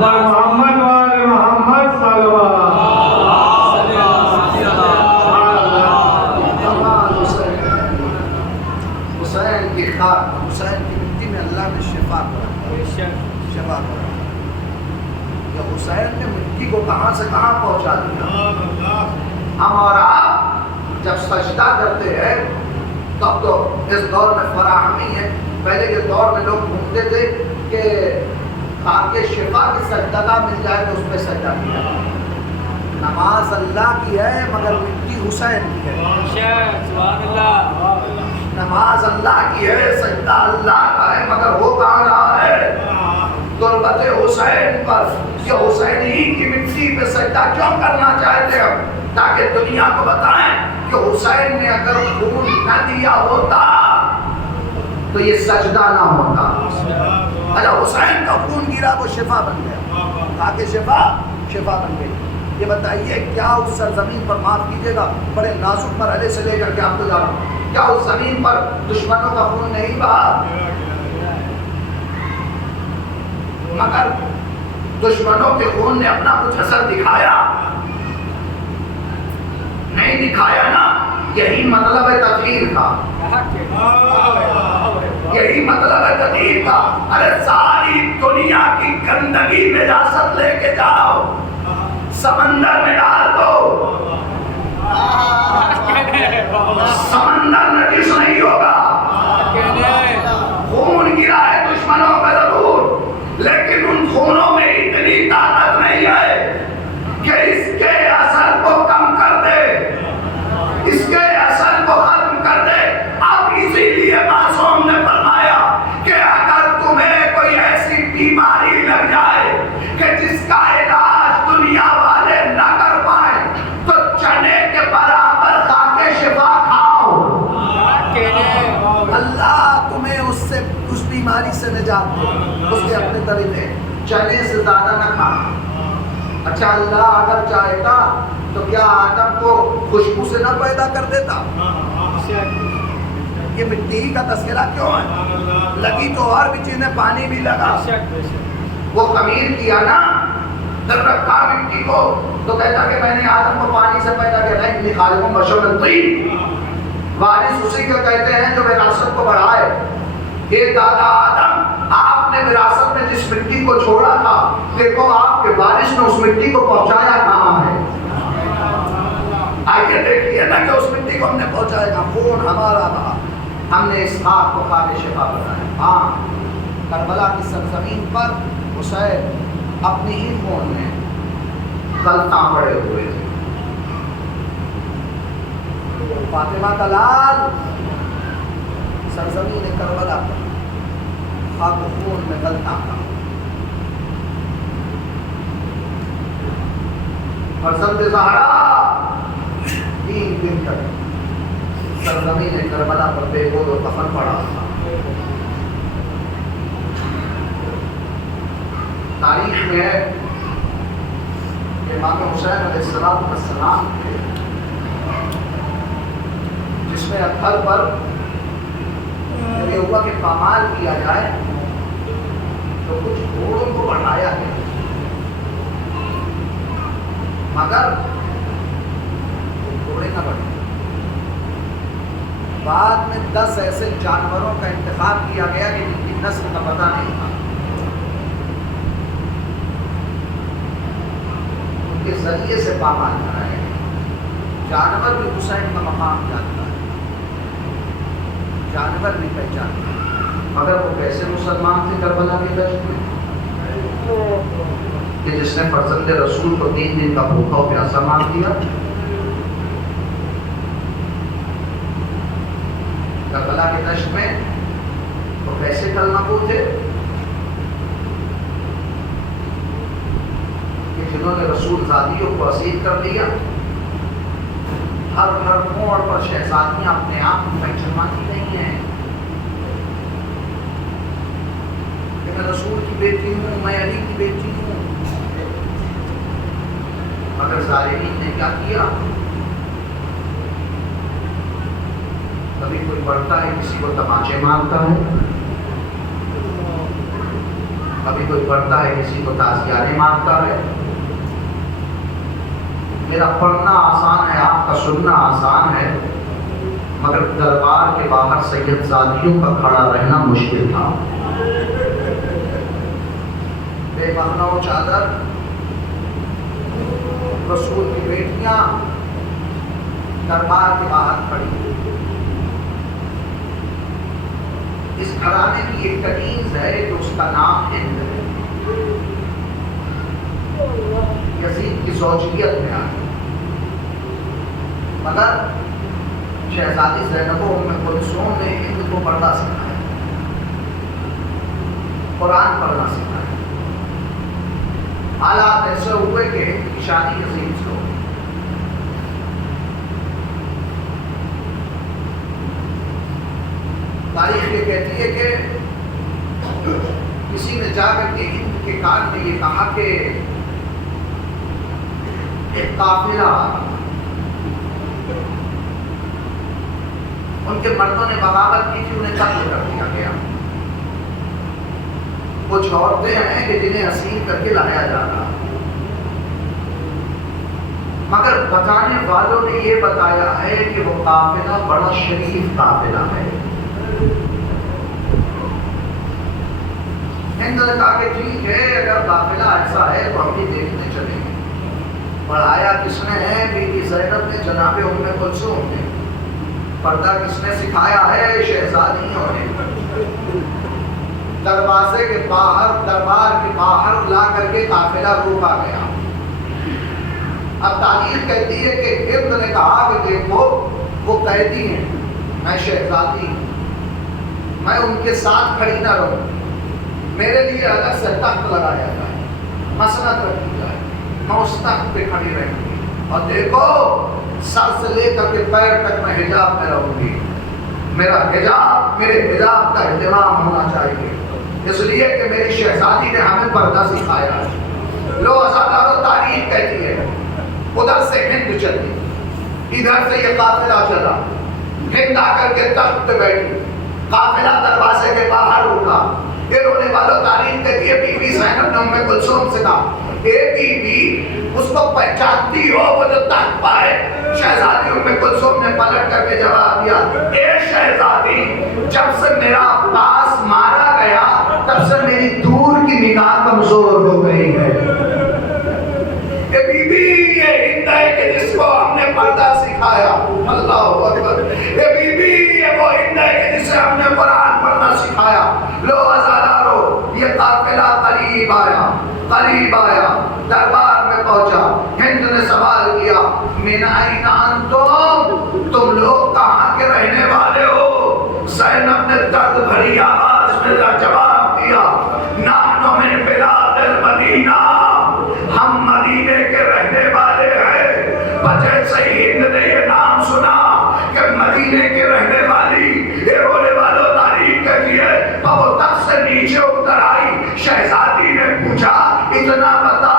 محمد والے محمد صلی اللہ حسین کی خاک، حسین کی مٹی میں اللہ نے شفا کیا۔ حسین نے مٹی کو کہاں سے کہاں پہنچا دیا۔ ہم اور آپ جب سجدہ کرتے ہیں تب تو اس دور میں فراہمی ہے، پہلے کے دور میں لوگ گھومتے تھے کہ خاک شفا کی سجدہ مل جائے تو اس پہ سجدہ کیا۔ نماز اللہ کی ہے مگر مٹی حسین کی ہے۔ سبحان اللہ۔ نماز اللہ کی ہے، سجدہ اللہ کا ہے، مگر ہو کہاں رہا ہے؟ تربت حسین پر، یہ حسین ہی کی مٹی پہ سجدہ کیوں کرنا چاہتے ہم؟ تاکہ دنیا کو بتائیں کہ حسین نے اگر خون نہ دیا ہوتا تو یہ سجدہ نہ ہوتا۔ اگر حسین کا خون گرا وہ شفا بن گیا، تاکہ شفا بن گئی۔ یہ بتائیے کیا اس سرزمین پر، معاف کیجیے گا بڑے نازک مرحلے سے لے کر کے آپ کو جا رہا ہوں، کیا اس زمین پر دشمنوں کا خون نہیں بہا؟ مگر دشمنوں کے خون نے اپنا کچھ اثر دکھایا؟ نہیں دکھایا نا۔ یہی مطلب ہے تطہیر کا، یہی مطلب ہے تطہیر کا۔ ارے ساری دنیا کی گندگی نجاست لے کے جاؤ، سمندر میں ڈال دو، سمندر نجس نہیں ہوگا۔ خون گرا ہے دشمنوں کا ضرور، لیکن ان خونوں میں اتنی طاقت نہیں ہے کہ اس کے اثر کو کم کر دے، اس کے اثر کو ختم کر دے۔ اب اسی لیے معصوم نے فرمایا کہ اگر تمہیں کوئی ایسی بیماری لگ جائے کہ جس کا علاج دنیا والے نہ کر پائیں تو چنے کے برابر خاک شفا کھاؤ، اللہ تمہیں اس بیماری سے نجات دے۔ اس کے اپنے طریقے، چنے سے زیادہ نہ کھانا۔ اچھا اللہ اگر چاہتا تو کیا آدم کو خوشبو سے نہ پیدا کر دیتا؟ یہ مٹی کا تذکرہ کیوں ہے؟ لگی تو اور بھی چیزیں، پانی بھی لگا، وہ خمیر کیا نا، در رکھا مٹی کو تو کہتا کہ میں نے آدم کو پانی سے پیدا کیا، نہیں خالق بشر الطین، وارث اسی کو کہتے ہیں جو وراثت کو بڑھائے. یہ دادا آدم آپ نے وراثت میں جس مٹی کو چھوڑا تھا، دیکھو آپ کے وارث نے اس مٹی کو پہنچایا کہاں ہے. آئیے دیکھیے نا کہ اس مٹی کو ہم نے پہنچایا کہاں. خون ہمارا بہا، ہم نے اس خاک کو خاک شفا بنایا. ہاں کربلا کی سرزمین پر حسین اپنی ہی خون میں غلطاں پڑے ہوئے تھے. فاطمہ کا لال سرزمین کربلا پر خاک و خون میں غلطاں تھا. فرزند زہرا 3 دن تک سرزمین کربلا پر بے گود و کفن پڑا تھا. تاریخ میں ہے امام حسین علیہ السلام کے جس میں اتھر پر یہ ہوا کہ پامال کیا جائے تو کچھ گھوڑوں کو بڑھایا گیا، مگر گھوڑے نہ بڑھے. بعد میں 10 ایسے جانوروں کا انتخاب کیا گیا کہ جن کی نسل کا پتہ نہیں تھا، کے ذریعے سے پامال کرایا گیا. جانور بھی حسین کا مقام جانتا ہے، جانور بھی پہچانتا ہے. مگر وہ کیسے مسلمان تھے کربلا کے دشت میں کہ جس نے فرزند رسول کو 3 دن کا بھوکا و پیاسا مار دیا. کربلا کے دشت میں وہ کیسے کلمہ گو تھے جنہوں نے رسول زادیوں کو اسیر کر دیا. ہر موڑ پر شہزادیاں اپنے آپ کو پہچانتی نہیں ہیں کہ میں رسول کی بیٹی ہوں، میں علی کی بیٹی ہوں. مگر ظالمین نے کیا کیا؟ کبھی کوئی بڑھتا ہے کسی کو تماچے مارتا ہے، کبھی کوئی بڑھتا ہے کسی کو تازیانے مارتا ہے. میرا پڑھنا آسان ہے، آپ کا سننا آسان ہے، مگر دربار کے باہر سید زادیوں کا کھڑا رہنا مشکل تھا. بے مہنہ و چادر رسول کی بیٹیاں دربار کے باہر کھڑی. اس گھرانے کی ایک کنیز ہے کہ اس کا نام ہند ہے، یزید کی زوجیت میں آئی. مگر شہزادی زینب و ام کلثوم نے ہند کو پڑھنا سکھایا، قرآن پڑھنا سکھایا. حالات ایسے ہوئے کہ ہند کی شادی یزید سے ہو گئی. تاریخ یہ کہتی ہے کہ کسی نے جا کر کے ہند کے کان میں یہ کہا کہ ایک قافلہ ان کے مردوں نے بغاوت کی تھی، انہیں قتل کر دیا گیا. کچھ عورتیں ہیں کہ جنہیں اسیر کر کے لایا جا رہا، مگر بتانے والوں نے یہ بتایا ہے کہ وہ قافلہ بڑا شریف قافلہ ہے. ہند نے کہا کہ ٹھیک ہے، اگر قافلہ ایسا ہے تو ہم بھی دیکھنے چلیں گے. پڑھایا کس نے ہے؟ بی بی زینب نے، جناب ام کلثوم نے. پردہ کس نے سکھایا ہے؟ شہزادیوں نے. دروازے کے باہر، دربار کے باہر لا کر کے قافلہ روکا گیا. اب تاریخ کہتی ہے کہ ہند نے کہا کہ دیکھو وہ قیدی ہیں، میں شہزادی ہوں، میں ان کے ساتھ کھڑی نہ رہوں، میرے لیے الگ سے تخت لگایا جائے، مسند رکھی جائے، میں اس تخت پہ کھڑی رہوں گی. اور دیکھو سر سے لے کر کے پیر تک میں حجاب میں رہوں گی. میرا حجاب، میرے حجاب کا اہتمام ہونا چاہیے، اس لیے کہ میری شہزادی نے ہمیں پردہ سکھایا ہے. لو ازادارو تاریخ کہتی ہے ادھر سے ہند چلی، ادھر سے یہ قافلہ چلا. ہند آ کر کے تخت پہ بیٹھی، قافلہ دروازے کے باہر رکا. یہ رونے والوں تاریخ کہتی ہے بی بی زینب نے ام کلثوم سے کہا اے بی بی اس کو پہچانتی ہو وہ جو تخت پائے؟ شہزادی ام کلثوم نے پلٹ کر کے جواب دیا اے شہزادی جب سے میرا عباس مارا گیا تب سے میری دور کی نگاہ کمزور ہو گئی ہے۔ اے بی بی یہ ہند ہے کہ جس کو ہم نے پردہ سکھایا، اللہ اکبر، اے بی بی یہ وہ ہند ہے کہ جسے ہم نے قرآن پڑھنا سکھایا۔ لو ازادارو یہ قافلہ قریب آیا دربار میں پہنچا۔ ہند نے سوال کیا من این انتم، تم لوگ کہاں کے رہنے والے ہو؟ زینب نے درد بھری آواز میں جواب دیا نحن من بلاد المدینہ، ہم مدینے کے رہنے والے ہیں۔ بچے سے ہند نے یہ نام سنا کہ مدینے کے رہنے والی یہ بولے والوں تاریخ کہتی ہے وہ تخت سے نیچے اتر آئی۔ شہزادی نے پوچھا اتنا بتا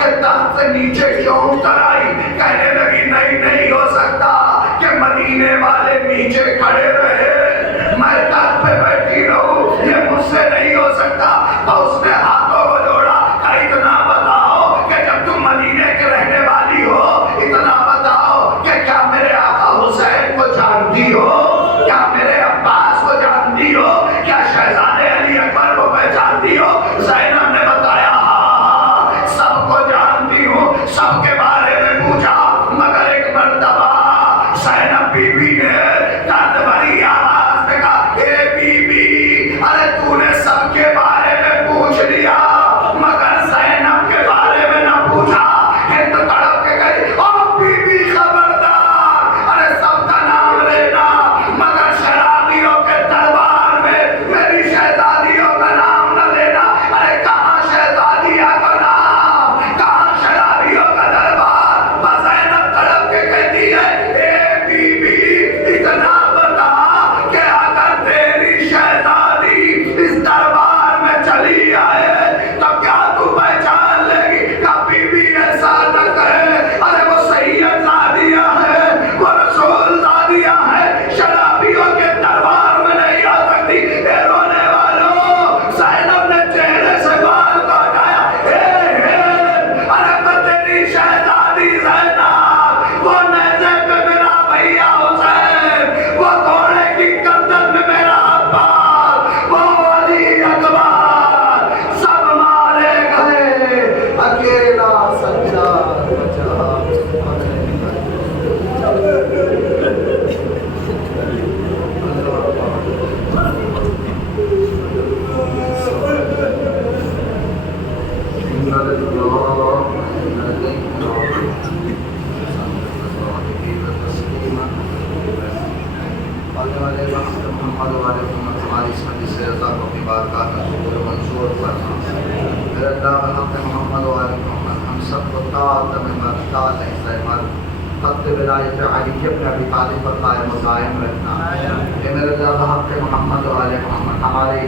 کہ تخت سے نیچے کیوں اتر آئی؟ کہنے لگی نہیں ہو سکتا کہ مدینے والے نیچے کھڑے رہے میں تخت پہ بیٹھی رہوں، یہ مجھ سے نہیں ہو سکتا۔ اور اس نے ہاتھوں کو جوڑا کہ اتنا بتاؤ کہ جب تم مدینے کے رہنے والی ہو اتنا بتاؤ کہ کیا میرے آقا حسین کو جانتی ہو؟ کیا میرے عباس کو جانتی ہو؟ کیا شہزادے علی اکبر کو پہچانتی ہو؟ زینب نے بتایا ہاں سب کو جانتی ہوں، سب کے بارے میں پوچھا مگر ایک مرتبہ زینب بی بی نے درد بھری آواز میں کہا اے بی بی ارے تو نے سب کے بارے میں پوچھ لیا مگر زینب کے بارے میں نہ پوچھا۔ ہند تڑپ کے گئی او بی بی خبردار، ارے سب کا نام لینا مگر شرابیوں کے دربار میں میری شہزادیوں کا نام نہ لینا۔ ارے کہاں شہزادیہ کا نام، کہاں شرابیوں کا دربار؟ بس زینب تڑپ کے کہتی ہے اے بی بی اتنا بتا کہ اگر تیری شہزادی اس دربار میں چلی آئے تو کیا تو پہچان لے گی؟ کبھی بھی ایسا نہ کہے ارے وہ سید زادیہ ہے، وہ رسول زادیہ ہے، شرابیوں کے دربار میں نہیں آ سکتی۔ اے رونے والوں، زینب نے چہرے سے بال کو ہٹایا ارے میں تیری شہزادی زینب، وہ نیزے پہ میرا بھیا حسین، وہ گھوڑے کی گردن میں میرا عباس، وہ علی اکبر، سب مارے گئے، اکیلا سجاد بچا۔ محمد والے محمد ہماری اس مجلس سے رضا کو اپنی بارگاہ میں قبول و منظور فرما۔ میرے اللہ بحق محمد والے محمد ہم سب کو تا دم مرد تا لحظہ مرد خط ولایت علی ابن ابی طالب پر قائم و قائم رکھنا۔ اے میرے اللہ بحق محمد والے محمد ہمارے